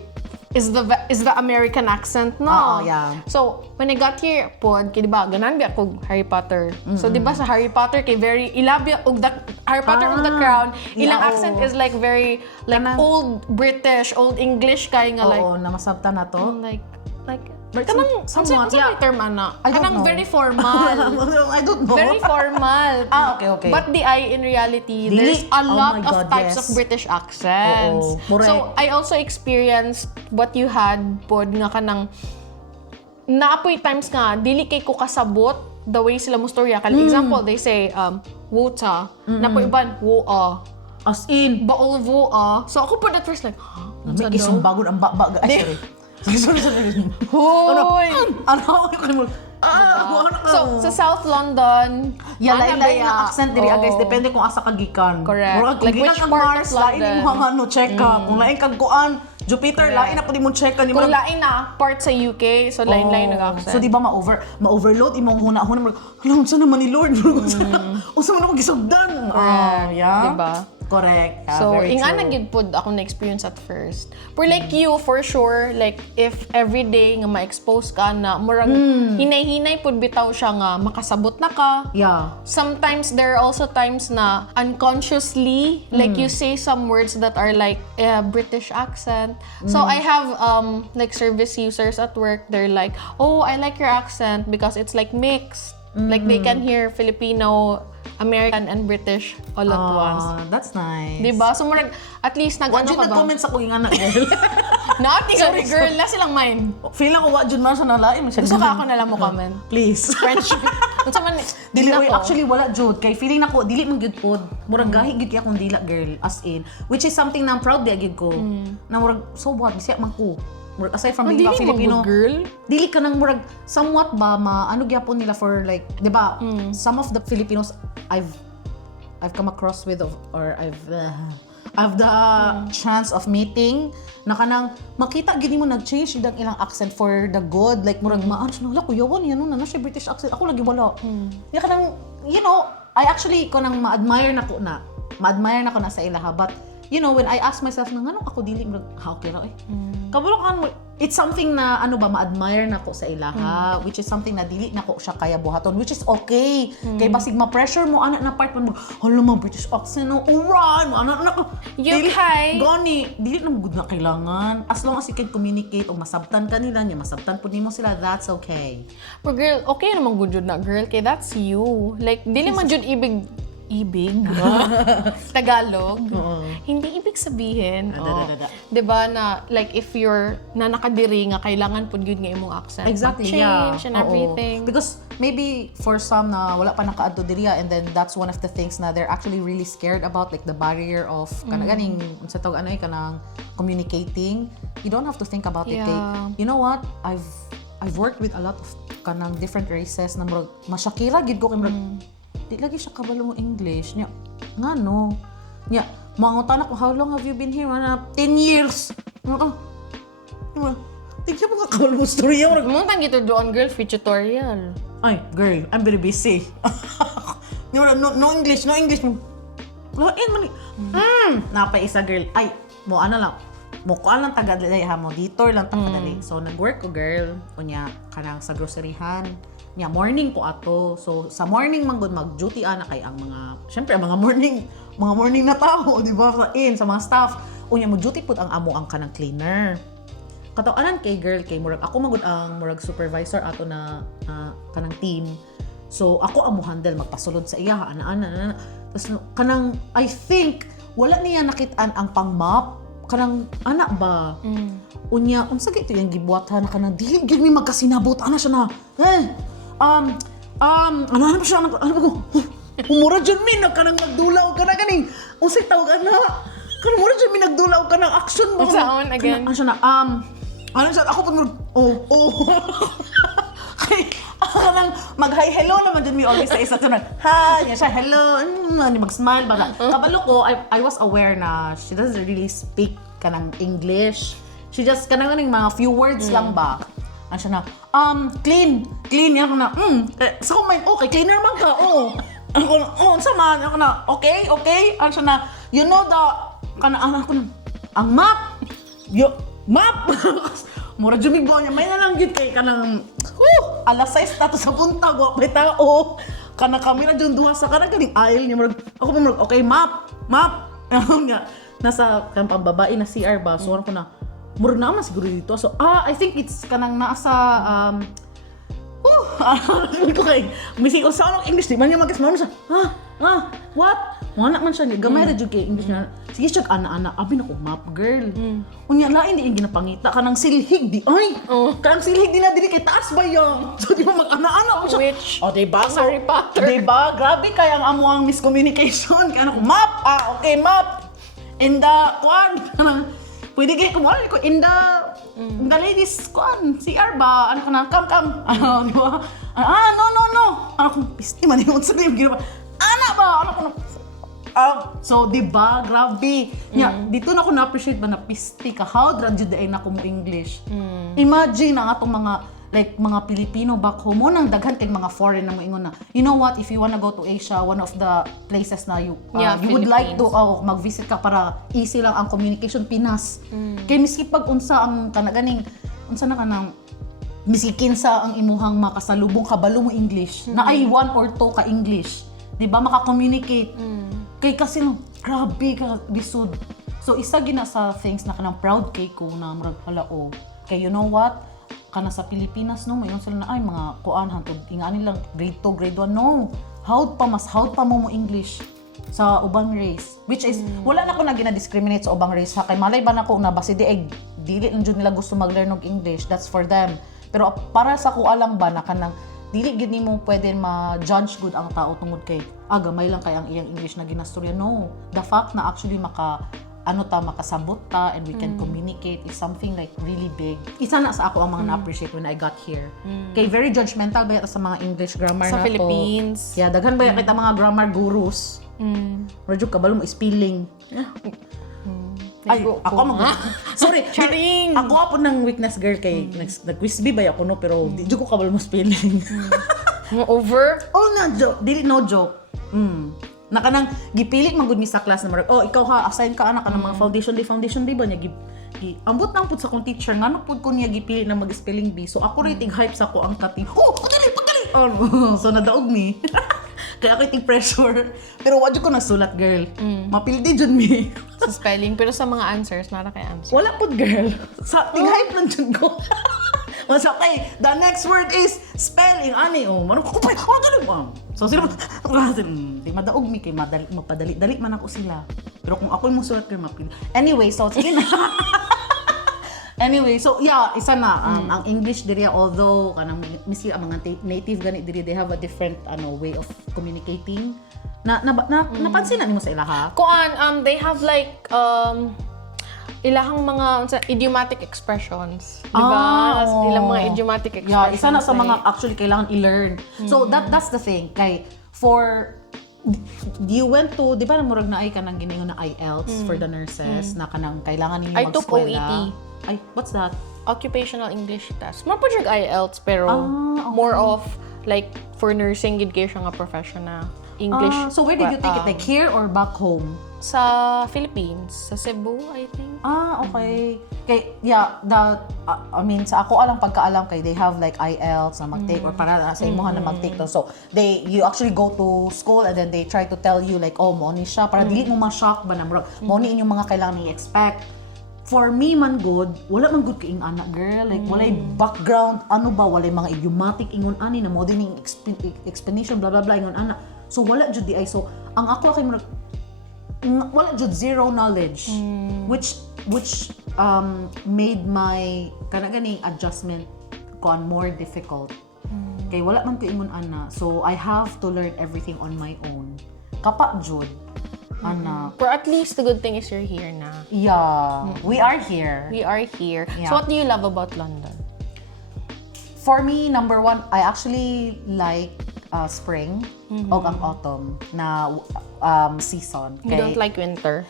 is the American accent, no? Oo, yeah. So when I got here pod, kay di ba ganan bi ako Harry Potter. So di ba sa Harry Potter kay very ilabya og the Harry Potter of the Crown, ilang yeah, accent oo. is like very like old British, old English kay nga like Oo, namasabta na to. like But kanang somewhat, sa yeah. term ana. I don't Kanang know. very formal. I don't know. Very formal. Okay. But in reality, Dili. there's a Oh lot my of God, types yes. of British accents. Oo, correct. So, I also experienced what you had, pod, nga kanang, naapoy times nga, dili kay ko kasabot the way sila mo storya. Kaya example, they say, wuta. Napoy iban, wua. As in, Baol wua. So, ako po at first like, huh? may isang bagod ang baga. Ay, sorry. Sorry. Hoy! Ano? Ano ka? So, sa South London, Yeah, ana lain ba na ya? accent diri guys, Oo. depende kung asa ka gikan. Correct. Murag kung Like gikan which kang part of Mars, lain London? yung mga check ka. Kung lain kang kuan, Jupiter, lain na pud imong check ka ni Kung murag. lain na, part sa UK, so lain-lain nag-accent. So di ba ma-overload imong huna-huna murag, alam sa naman ni Lord. Unsa man ako gisugdan. Yeah. Diba? Correct. Yeah, So, very ingana true. gid pud ako na-experience at first. But like you, for sure, like if every day nga ma-expose ka na murag hinay-hinay pud bitaw siya nga makasabot na ka. Yeah. Sometimes there are also times na unconsciously like you say some words that are like British accent. So I have like service users at work, they're like, "Oh, I like your accent because it's like mixed." Like they can hear Filipino, American and British all at once. That's nice. Diba? So, murag, at least nag-ano Wajud ka ba? nag-comment sa kuing anak girl. Not ikaw, girl. Na silang mind. Feel ako wajud man sa nalain. Gusto ka ako na lang mo comment. Please. Friendship. Unsa man, Dili na oy, ko. actually wala jud kay feeling nako dili man gyud pod. Murag gahi gyud kay akong dila girl as in, which is something na I'm proud di gyud ko. Na murag so buhat bisya man ko. Murag aside from being Dili a mo Filipino, girl. dili ka nang murag somewhat ba ano gyapon nila for like, 'di ba? Some of the Filipinos I've come across with or I've the chance of meeting na kanang makita gini mo nag-change yung ilang accent for the good, like murag maan siya wala kuyawan yan na siya British accent, ako lagi wala. Ya kanang you know, I actually ko nang ma-admire na ko na sa ilaha, but you know, when I ask myself nang ano ako dili murag okay ra kabalo kan mo, it's something na ano ba ma-admire na ko sa ilaha, which is something na dili na ko siya kaya buhaton, which is okay. Kay basig ma-pressure mo anak na part mo, hala mo British accent no, alright, anak na ko. You kay? Gani, dili na good na kailangan. As long as you can communicate o masabtan ka nila, masabtan po nimo sila, that's okay. But girl, okay naman good jud na girl, kay that's you. Like, dili man jud ibig Tagalog. Hindi ibig sabihin. Diba na like if you're na nakadiri nga kailangan pud gyud nga imong accent. Exactly, change yeah. and everything. Because maybe for some na wala pa nakaadto diriya, and then that's one of the things na they're actually really scared about, like the barrier of kanaganing sa tawag ano kanang communicating. You don't have to think about it. Yeah. You know what? I've worked with a lot of kanang different races na murag masyakira gid ko kay murag di lagi siya kabalo mo English nya ngano nya mangutan ako, how long have you been here? 10 years. Tingnan mo nga kabalo mo story murag Mungtan gito doon girl free tutorial. ay, girl, I'm very busy. no English. Lain man. Napay isa girl. Ay, mo ano lang. Mo ko lang taga-dili ha mo. Dito lang taga-dili. So nag-work ko girl. Unya kanang sa groceryhan. Nya morning ko ato. So sa morning man gud mag-duty ana kay ang mga syempre ang mga morning na tao, di ba? Sa mga staff. Unya mo duty pud ang amo ang kanang cleaner. Katawanan kay girl kay murag ako magud ang murag supervisor ato na kanang team. So ako amo handle magpasulod sa iya ana. Tapos kanang I think wala niya nakitaan ang pang-map kanang anak ba. Unya unsa gito yang gibuhat na kanang dili gyud mi magkasinabot ana siya na. Ano ba siya ano ko? Umura jud mi kanang magdulaw kana kaning unsay tawag ana? Kanang umura jud mi nagdulaw kanang action ba? Saan again? Ano siya na ano siya, ako pag kanang mag-hi, hello naman dyan, we always say sa tunan, hi, niya siya, hello, mag-smile, baka. Kabalo ko, I was aware na she doesn't really speak kanang English. she just kanang mga few words lang ba. Ano siya na, clean yan ko na, so may okay, cleaner man ka, Ako na, sama, ako na, okay, ano siya na, you know the, ako na, ang map, map, mura jumigbo niya, may na lang yun kay kanang, alas 6 tato sa punta, guwapay tao, kana kami na dyan duha sa kanang galing aisle niya, ako pa okay, map, ano nga, nasa kampang babae na CR ba, so ano ko na, mura na siguro dito, so, I think it's kanang nasa, ko kay, missing ko sa anong English, di man niya mag-ismama siya, what? Wala man siya, gamay na dyan kay English na, sige siya, ana-ana, abi na ko, map girl. Unya, lain di yung ginapangita, kanang silhig di, kanang silhig di na dili kay taas ba yung, so di ba mag-ana-ana ko siya. Which, diba? So, Harry Potter. Diba? Grabe kaya ang amuang miscommunication, kaya ko, map, okay, map, in the, pwede kayo kumali ko, in the ladies, CR ba? Ano ka na, come. Di ba? No. Ano kung pisti man yung sabi, ginawa, ano ko na, so, di ba? Grabe. Dito na ako na-appreciate ba na pisti ka, how drag you na ko mo English. Imagine ang atong mga Pilipino back home, mo nang daghan kay mga foreign na mo ingon na, you know what, if you wanna go to Asia, one of the places na you would like to mag-visit ka para easy lang ang communication, Pinas. Kay miski pag unsa ang kanaganing, unsa na kanang, miski kinsa ang imuhang makasalubong kabalo mo English, na ay 1 or 2 ka English, di ba, maka-communicate. Kay kasi grabe ka lisod. So isa gina sa things na kanang proud kay ko na murag halao. Kay you know what? Kana sa Filipinas no, mayon sila na ay mga kuan hantod ingani lang grade 2, grade 1 no. Howd pa mo English sa ubang race, which is wala na ko na gina-discriminate sa ubang race ha, kay malay ba nako na basi dili lang jud nila gusto mag-learn og English, that's for them. Pero para sa ko alam ba na kanang dili gid nimo pwede ma-judge good ang tao tungod kay gamay lang kay ang iyang English na ginastorya. No, the fact na actually makasabot ta and we can communicate is something like really big. Isa na sa ako ang mga na-appreciate when I got here. Kay very judgmental ba yata sa mga English grammar sa na Philippines. Yeah, daghan ba kita mga grammar gurus. Radyo kabalo mo spelling. Ay, ako sorry. Charing! Ako po ng weakness girl kay nag-quiz-bee ba ako no, pero di ko kabalo mo spelling. Over? No joke. Dili no joke. Nakanang gipili man gud mi sa class na marag, ikaw ha, assign ka anak ka ng mga foundation day ba niya ambot nang pud sa kong teacher ngano pud ko niya gipili na mag-spelling bee. So ako rating hype sa ko ang cutting. Pagkali. So nadaog mi. Kaya ako iting pressure. Pero wadyo ko nasulat girl. Mapildi jud mi. Sa spelling, pero sa mga answers, nara kay answer. Wala pud girl. Sa ting hype lang jud ko. Okay, the next word is spelling. Manong ko pa. So sila di madaog mi kay mapadali man ako sila. Pero kung ako mo sulat kay mapil. Anyway, so sige na. Anyway, so yeah, isa na ang English diri, although kanang misi ang mga native gani diri, they have a different way of communicating. Napansin na nimo sa ilaha? Kuan, they have like ilahang mga idiomatic expressions. Diba? Ilang mga idiomatic expressions. Yeah, isa na sa mga actually kailangan i-learn. So that's the thing. Kay you went to, di ba murag na ay kanang giningon na IELTS for the nurses na kanang kailangan ninyo I took mag-eskwela. OET. Ay, what's that? Occupational English test. More po siya IELTS, pero okay. more of like for nursing, gid kayo siya nga profession na English. So where did you take it? Like here or back home? Sa Philippines. Sa Cebu, I think. Okay. Kay, yeah, I mean, sa ako alang pagkaalam kay, they have like IELTS na mag-take or para sa imuhan na mag-take to. So, you actually go to school and then they try to tell you like, mo ni siya, para dili mo ma-shock ba na, mo ni inyong mga kailangan i-expect. For me man good, wala man good kaing anak girl. Like, walay background, walay mga idiomatic ingon ani na mo din yung explanation, blah, blah, blah, ingon anak. So, wala jud di ay. So, ang ako kay wala jud zero knowledge, which made my kanaganing adjustment more difficult. Kay wala man ko ingon ana, so I have to learn everything on my own. Kapa jud ana. But at least the good thing is you're here na. Yeah, we are here. We are here. Yeah. So what do you love about London? For me, number one, I actually like spring o ang autumn na season. You don't like winter?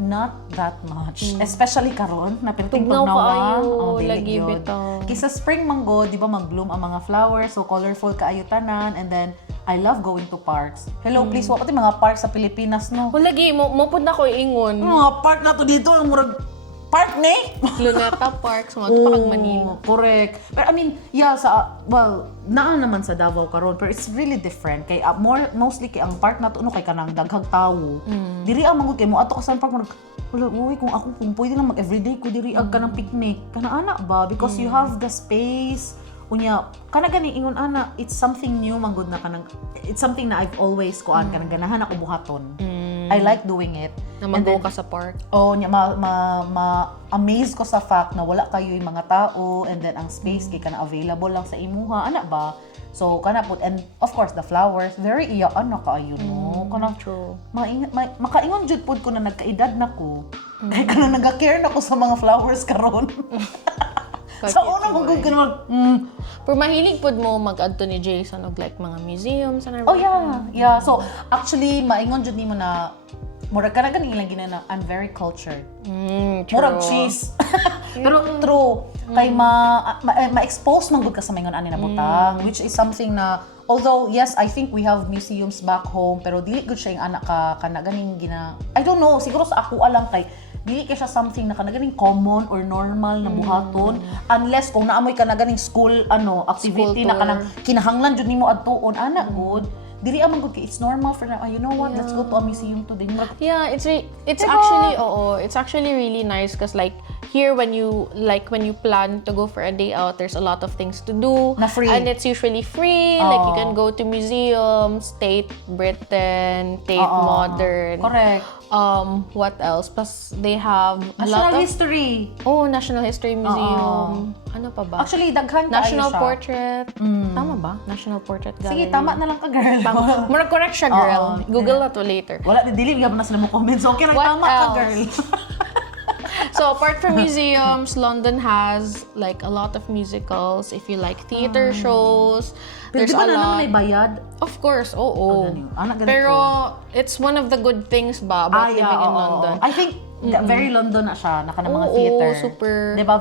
not that much. Especially karon na perting Tugnaw pagnawa. kaayo, dili lagi gyud. bitaw. Kisa spring mango, di ba mag-bloom ang mga flowers, so colorful kaayo tanan, and then I love going to parks. Hello, please, wa pati mga parks sa Pilipinas, no? Kung lagi, mo pud na ko ingon. Mga park na to dito, ang murag park ni. Luneta Park, sa mga tupakag Manila. Correct. But I mean, yeah, naa naman sa Davao karon, pero it's really different. Kay mostly kay ang park na to, no, kay kanang daghang tawo. Diri ang mangod kay mo ato ka sa park, murag, wala, uy, kung pwede lang mag-everyday ko diri ag kanang picnic. Kana ana ba? Because you have the space. Unya, kana gani ingon ana, it's something new manggod na kanang, it's something na I've always kanang ganahan ako buhaton. I like doing it. Na mag-go ka sa park. Nya ma-amaze ko sa fact na wala kayo yung mga tao, and then ang space kay kana available lang sa imuha, ana ba? So kana put, and of course the flowers very iyaan na kaayo, no? Kanang True. makaingon jud pud ko na nagkaedad na ko. Kay kanang naga-care na ko sa mga flowers karon. Sa una mong good kanang Pero mahilig pod mo mag-adto ni Jason og like mga museums and oh yeah. So actually maingon jud nimo na murag kana gani ilang ginana, I'm very cultured. True. Murag cheese. Pero true, kay ma-expose man gud ka sa maingon ani na butang, which is something na, although yes, I think we have museums back home, pero dili gud siya yung anak ka kana ganing I don't know, siguro sa ako alang kay dili ka siya something na kanaganing common or normal na buhaton, unless kung naamoy ka na ganing school activity School na kanang kinahanglan jud nimo adtuon ana good, dili amang good kay it's normal for na, you know what, let's go to a museum today. Yeah, it's Diba? actually it's actually really nice because like here when you plan to go for a day out, there's a lot of things to do Na free. and it's usually free. Like you can go to museums, Tate Britain, Tate Modern. Correct. What else? Plus they have a lot National of history. National History Museum. Ano pa ba? Actually, daghan kaayo National siya. Portrait. Tama ba? National Portrait Gallery. Sige, tama na lang ka, girl. Tama. Murag correct siya, girl. Google na to later. Wala, dili gyud na sila mo comments. Okay ra, What tama ka, else? girl. So apart from museums, London has like a lot of musicals. If you like theater shows, Pero there's di ba a na naman lot. may bayad? Of course, oo. Ganito. Pero it's one of the good things ba about living in London. I think very London na siya, naka ng mga Oo, theater. super. Diba?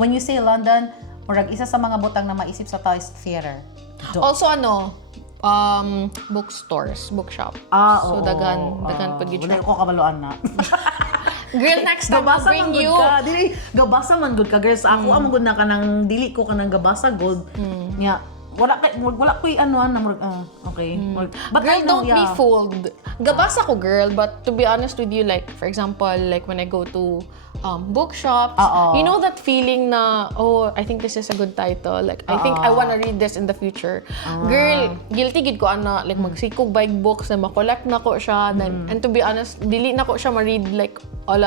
When you say London, murag isa sa mga butang na maisip sa tao is theater. Also bookstores, bookshop. So dagan pag Wala ko kabaloan na. Girl, next time I'll Gabasa man bring good you. ka. Dili, gabasa man good ka, girls. Ako amon good na kanang dili ko kanang gabasa good. Nya, wala ko okay. But Girl, I know, don't be fooled. Gabasa ko, girl, but to be honest with you, like, for example, like when I go to bookshops, you know that feeling na, oh, I think this is a good title. Like, I think I wanna read this in the future. Girl, guilty gid ko ana, like magsikog bike books na makolect na ko siya. Then, and to be honest, dili na ko siya ma-read like all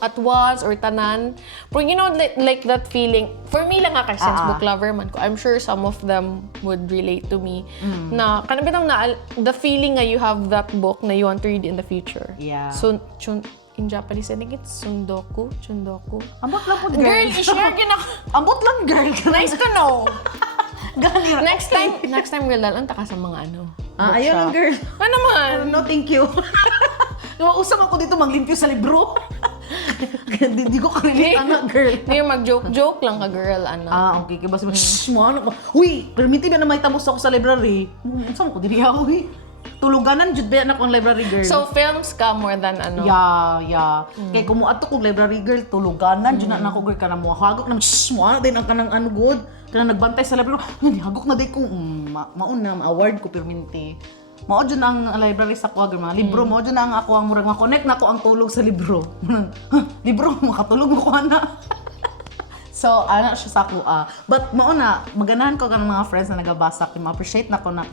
at once or tanan. Pero you know, like that feeling, for me lang nga since book lover man ko, I'm sure some of them would relate to me, na kanabitang na, the feeling nga you have that book na you want to read in the future. Yeah. So, in Japanese, I think it's chundoku. Ambot lang po, girl. Girl, i-share yun ako. Ambot lang, girl. Nice to know. Gani ra. Next time, girl, lalanta ka sa mga Ayun, girl. Ano naman? No, thank you. Nausap ako dito maglimpyo sa libro. Hindi ko karelate, anak, girl. Hindi mag-joke lang ka, girl, Okay. Kaya ba sabi, shhh, mo ano ko. Uy, permiti ba na may tamos ako sa library? Saan ko, dili ako, tuluganan, jud ba na ko ang library, girl? So, films ka more than Yeah. Kaya kung muadto kong library, girl, tuluganan, jud na ako, girl, ka na mo hagok na, shhh, mo din ang kanang good. Kaya nagbantay sa library, hagok na day ko, mauna, ma-award ko, perminti. Mao dyan ang library sa kuha, mga libro. Mao dyan ang ako ang murag ma-connect na ako ang tulog sa libro. Libro, makatulog ko na. So, ano siya sa kuha. But mao na, maganahan ko ka ng mga friends na nagabasa. Ma-appreciate na ko na.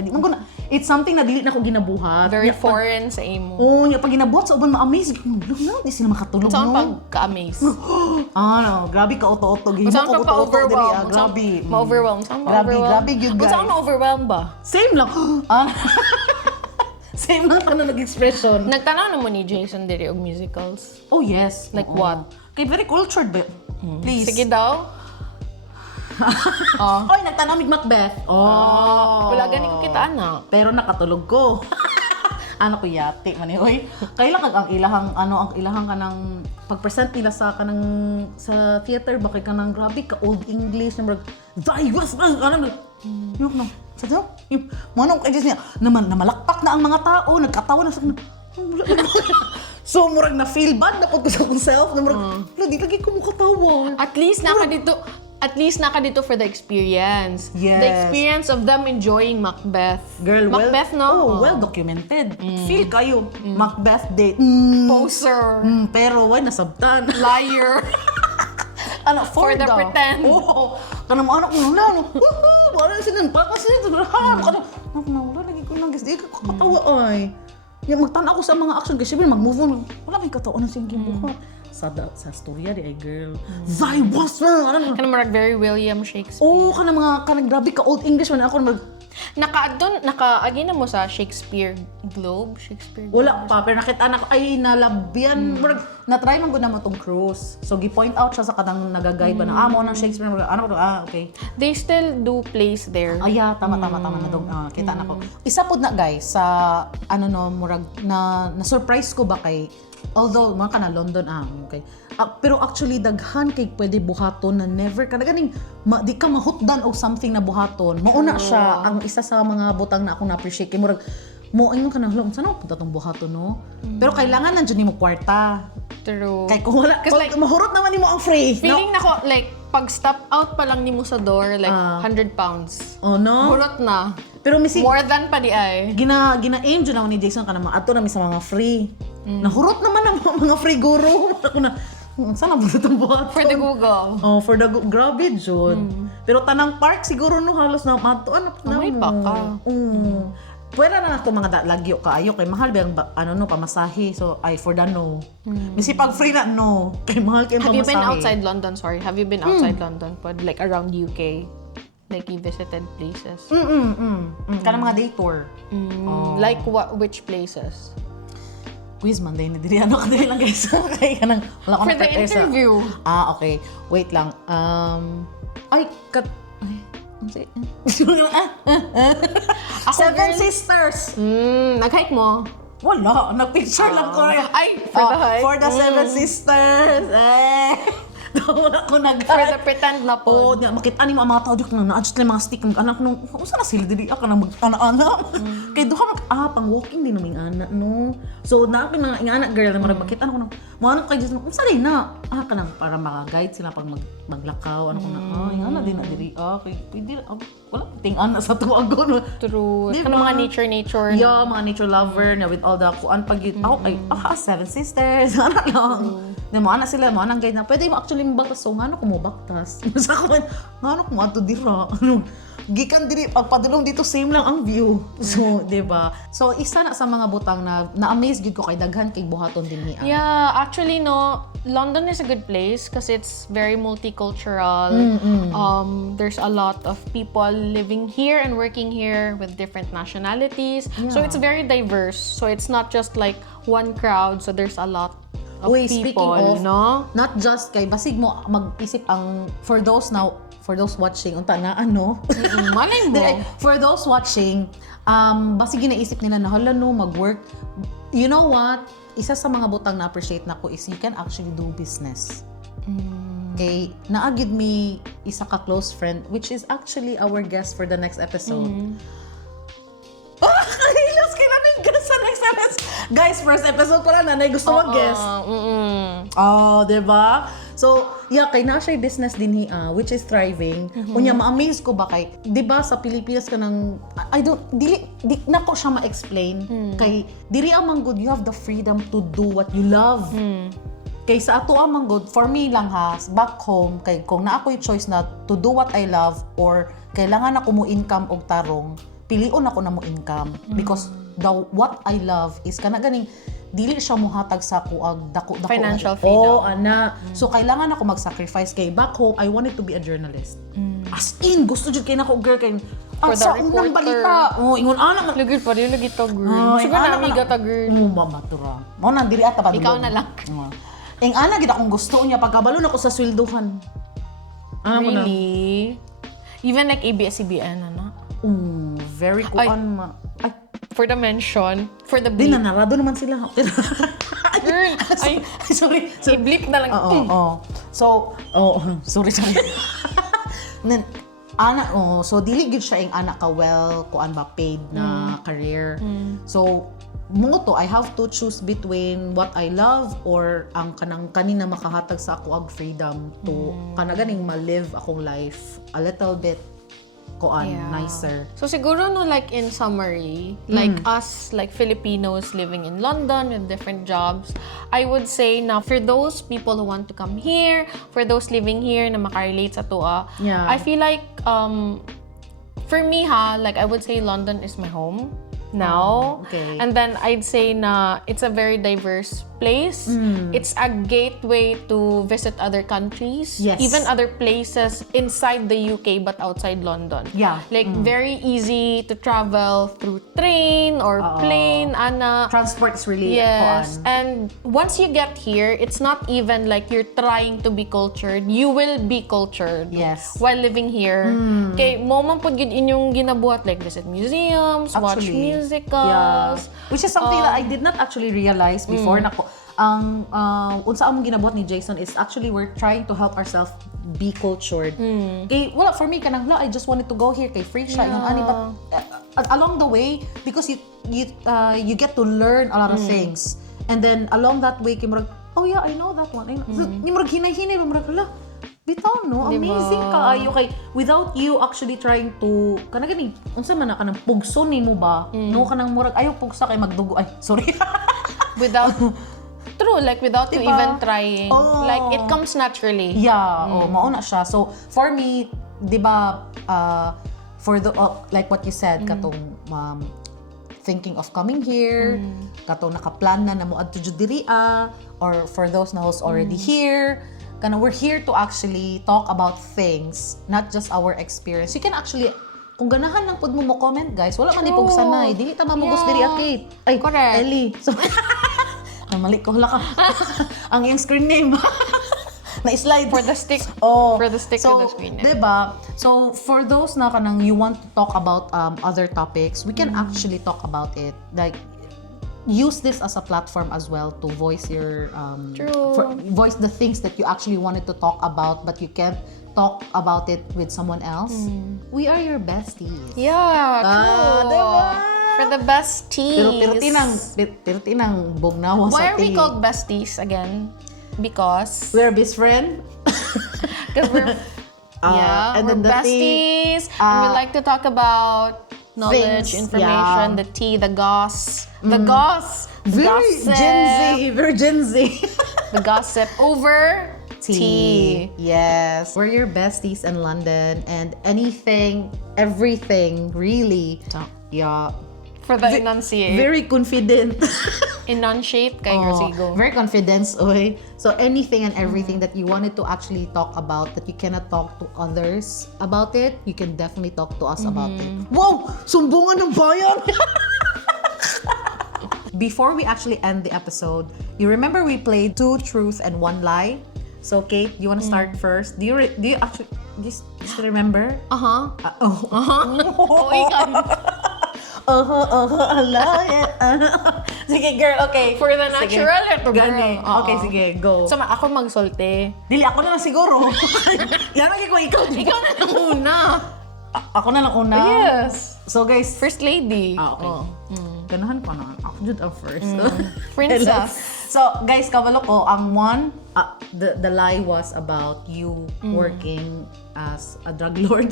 It's something na dili na ko ginabuhat. very foreign sa imo. Nya pag ginabuhat, sa uban ma-amaze. Di sila makatulog, Saan no? pag-ka-amaze? Grabe ka oto-oto. Gihimo Saan ko ka oto-oto diri. pa-overwhelm? Grabe. Ma-overwhelm? Saan Grabe, good guys. Saan na-overwhelm ba? Same lang. Same lang ka na nag-expression. Nagtanaw na mo ni Jason diri og musicals. Oh yes. Like Oo. what? Kay very cultured ba? Please. Sige daw. Oy, nagtanamig Macbeth. Wala gani ko kita, anak. Pero nakatulog ko. ano ko yate man eh. Oy, kailan kag ang ilahang kanang pag-present nila sa kanang sa theater ba kay kanang grabe ka old English na daywas man kanang yung no. Sa daw, yung manong kay niya naman namalakpak na ang mga tao, nagkatawa na sa so murag na feel bad na ko sa akong self na murag di lagi ko mukatawa. At least naka dito for the experience. Yes. The experience of them enjoying Macbeth. Girl, Macbeth, no? well documented. Feel kayo. Macbeth date. Poser. Pero why nasabtan? Liar. Ano, For the pretend. Oo. Kana mo anak mo na, no? Woohoo! Wala sinan, pa sinan. Kana, wala lagi ko nang gisdi ka katawa ay. Yung magtan ako sa mga action kasi mag-move on. Wala may katawa na siyang gibuhat. Sa storya di ay girl. Thy was ano? Kanang marag very William Shakespeare. Oo, kanang grabe ka old English man ako Naka-agi na mo sa Shakespeare Globe? wala pa, pero nakita na ko, ay nalabyan. Na-try man ko na mo tong cruise. So, gi-point out siya sa kanang nag-guide ba na, mo ng Shakespeare, okay. They still do plays there. Tama na dong, kita na ko. Isa pod na guys, sa, na-surprise ko ba kay, although, mga ka na London, okay. Pero actually, daghan kay pwede buhaton na never ka, ganing, di ka mahutdan o something na buhaton. Mauna siya, ang isa sa mga butang na akong na-appreciate. Kay murag, ayun ka na, saan ako punta tong buhaton, no? Pero kailangan nandiyan ni mo kwarta. True. Kaya kung wala, like, mahurot naman ni mo ang free. Feeling na ko, like, pag step out pa lang ni mo sa door, like, 100 pounds. Oh, no? Hurot na. Pero misi, More than pa di ay. gina-aim dyan ako ni Jason ka naman, ato namin sa mga free. Nahurot naman ang mga free guru. Ako na, saan na ba itong buhaton? For the Google. Oh, for the grabe, Jud. Pero tanang park siguro no halos na matuan na may mo. baka. Pwera na nato mga lagyo kaayo kay mahal ba pamasahe. So ay for the no. Misi pag free na no, kay mahal kay Have pamasahe. you been outside London? Sorry. Have you been outside London? Like around UK? Like you visited places? Kanang mga day tour. Like which places? Quiz man din diri ano ka lang guys. Kay kanang wala ko For the interview. Okay. Wait lang. Seven girl. Sisters. Nag-hike mo? Wala, nag-picture lang ko. Ay, for the hike? For the Seven Sisters. Wala ko For the pretend na po. makita ni mga tao dito na na-adjust lang mga stick ng anak nung saan na sila dili ka na mag-ana-ana. Kaya doon pang walking din naming anak no. So na ako mga anak girl na makita ko nang mga kay Jason kung saan na ka nang para maka-guide sila pag maglakaw ano ko na ingana din na diri kay pwede wala ting ana sa tuwago no. True. Diba? Ano mga nature. Yeah, mga nature lover na with all the kuan pag ako kay Seven Sisters ano lang. Na mo ana sila mo anang guide na pwede mo actually baktas so ngano ko mo baktas. Sa ko ngano ko mo ato dira. Ano gikan diri pagpadulong dito same lang ang view. So, 'di ba? So isa na sa mga butang na-amaze gid ko kay daghan kay buhaton dinhi. Yeah, actually no, London is a good place because it's very multicultural. There's a lot of people living here and working here with different nationalities. Yeah. So it's very diverse. So it's not just like one crowd. So there's a lot of speaking people, of, no? Not just kay basig mo mag-isip ang for those watching unta na Malay mo. For those watching, basig ginaisip nila na hala no mag-work. You know what? Isa sa mga butang na appreciate nako is you can actually do business. Okay, naagid me isa ka close friend which is actually our guest for the next episode. Hilos ka namin guest sa next episode. Guys, first episode pa lang nanay gusto mag-guest. Diba? So, yeah, kay na siya business din which is thriving. Kunya ma-amaze ko ba kay, 'di ba sa Pilipinas ka nang di nako siya ma-explain kay diri amang good you have the freedom to do what you love. Kay sa ato amang good for me lang back home kay kung na ako'y choice na to do what I love or kailangan ako mo income og tarong, pilion ako na mo income because what I love is kana ganing dili siya mohatag sa kuag dako financial freedom. Ana. So kailangan ako mag-sacrifice kay back home I wanted to be a journalist. As in gusto jud kay nako girl kay For the sa unang reporter. balita. Ingon ana Lugid pa rin, lugid to girl. Sige na, amiga ta girl. Matura. Mo nang diri ata Ikaw na lang. Ing ana gid akong gusto niya pagkabalo na ko sa swelduhan. Really? Even like ABS-CBN, ano? Very kuan for the mention, for the Di bleep. na, narado naman sila. Girl, ay, sorry. i-bleep na lang. Oo. So, sorry. So dili gyud siya ing anak ka kuan ba paid na career. So mo to, I have to choose between what I love or ang kanina makahatag sa ako ag freedom to kanaganing ma-live akong life a little bit nicer. So siguro no, like in summary, like us, like Filipinos living in London with different jobs, I would say na for those people who want to come here, for those living here na makarelate sa toa, I feel like for me like I would say London is my home now. Okay. And then I'd say na it's a very diverse place. It's a gateway to visit other countries, Yes. even other places inside the UK but outside London. Yeah. Like very easy to travel through train or plane, ana. Transport is really Yes. kuan. And once you get here, it's not even like you're trying to be cultured. You will be cultured. Yes. While living here. Kay mo man pud gyud inyong ginabuhat like visit museums, watch Actually, musicals. Which is something that I did not actually realize before na ang unsa among ginabuhat ni Jason is actually we're trying to help ourselves be cultured. Kay wala for me kanang I just wanted to go here kay free siya yung ani but along the way because you get to learn a lot of things. And then along that way kay murag I know that one. Ni murag hinay-hinay murag hala bitaw no, amazing kaayo kay without you actually trying to kanang unsa man na kanang pugso nimo ba no kanang murag ayo pugsa kay magdugo sorry Without true, like without you Diba? even trying. Like it comes naturally. mauna siya. So for me, 'di ba for the like what you said katong thinking of coming here, katong nakaplan na mo adto jud diri or for those na who's already here, we're here to actually talk about things, not just our experience. You can actually kung ganahan lang pud mo comment guys, wala man ipog sanay, dili ta mamugos diri akit. Ay, correct. Ellie. So, mali ko ka. Ang iyong screen name. Na-slide. For the stick. For the stick so, to the screen. Diba? So, for those na kanang you want to talk about other topics, we can actually talk about it. Like, use this as a platform as well to voice your voice the things that you actually wanted to talk about but you can't talk about it with someone else. We are your besties. Yeah, true. Diba? For the besties. Pero tinang bugnawa Why sa are we called besties again? Because we're best friend. we're and we're then the besties. And we like to talk about knowledge, things, information, the tea, the goss. The goss. Very gossip, Gen Z. The gossip over tea. Yes. We're your besties in London and everything really. Yeah. For the enunciate. Very confident. Enunciate kay Garcigo. Very confident, oy. So anything and everything that you wanted to actually talk about that you cannot talk to others about it, you can definitely talk to us about it. Wow! Sumbungan ng bayan! Before we actually end the episode, you remember we played 2 truths and 1 lie? So Kate, you want to start first? Do you actually still remember? Sige, girl, okay. For the natural, ito Gani. girl. Okay, sige, go. So, ako magsulti. Dili, ako na lang siguro. Yan lagi ko, ikaw. Ikaw na lang una. Ako na lang una. Yes. So, guys. First lady. Okay. Ganahan ko na. Ako jud ang first. Princess. So, guys, kabalo ko, ang one, the lie was about you working as a drug lord.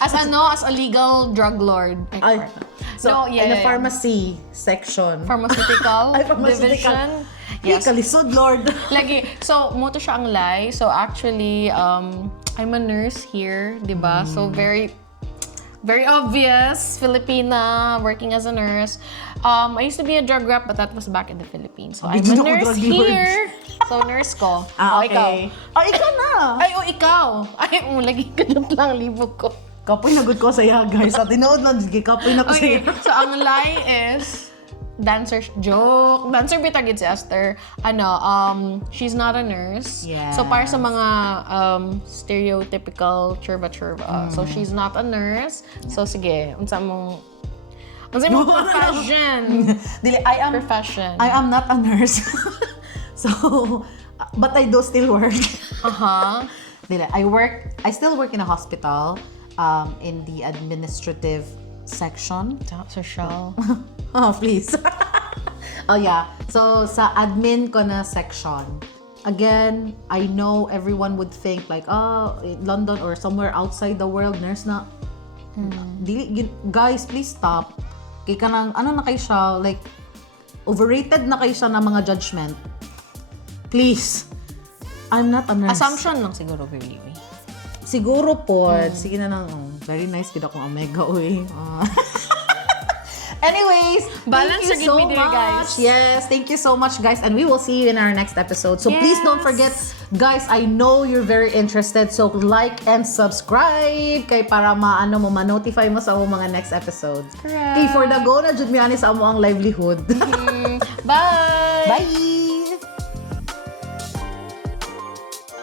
As a legal drug lord. Ay, so, in the pharmacy section. Pharmaceutical Ay, pharmaceutical. division. Yes. Kalisod, Lord. Lagi. So, mo to siya ang lie. So, actually, I'm a nurse here, di ba? So, very obvious, Filipina, working as a nurse. I used to be a drug rep, but that was back in the Philippines. So, I'm a nurse here. So, nurse ko. Okay. Ikaw. Ikaw na. Ay, ikaw. Ay, lagi ganun lang libog ko. Kapoy na good ko saya, guys. Sa tinood lang, sige, kapoy na ko Okay, saya. so ang lie is dancer joke. Dancer bitagid si Esther. She's not a nurse. Yes. So para sa mga stereotypical churba. So she's not a nurse. So sige, unsa mong Ang sa'yo mo profession. Dili, Profession. I am not a nurse. So, but I do still work. Dili, I still work in a hospital, in the administrative section. Social. Oh, please. Oh, yeah. So, sa admin ko na section. Again, I know everyone would think like, in London or somewhere outside the world, nurse na. Guys, please stop. Kaya ka nang, ano na kayo siya, like, overrated na kayo siya ng mga judgment. Please. I'm not a nurse. Assumption lang siguro, really. Siguro po. Sige na lang. Very nice. Kita kong omega, uy. Anyways, Balance thank you or so give me there, much. guys. Yes, thank you so much, guys. And we will see you in our next episode. So please don't forget, guys, I know you're very interested. So like and subscribe kay para ma-notify mo sa among mga next episodes. Correct. Okay, for the go na jud mi ani sa amo ang livelihood. Bye! Bye!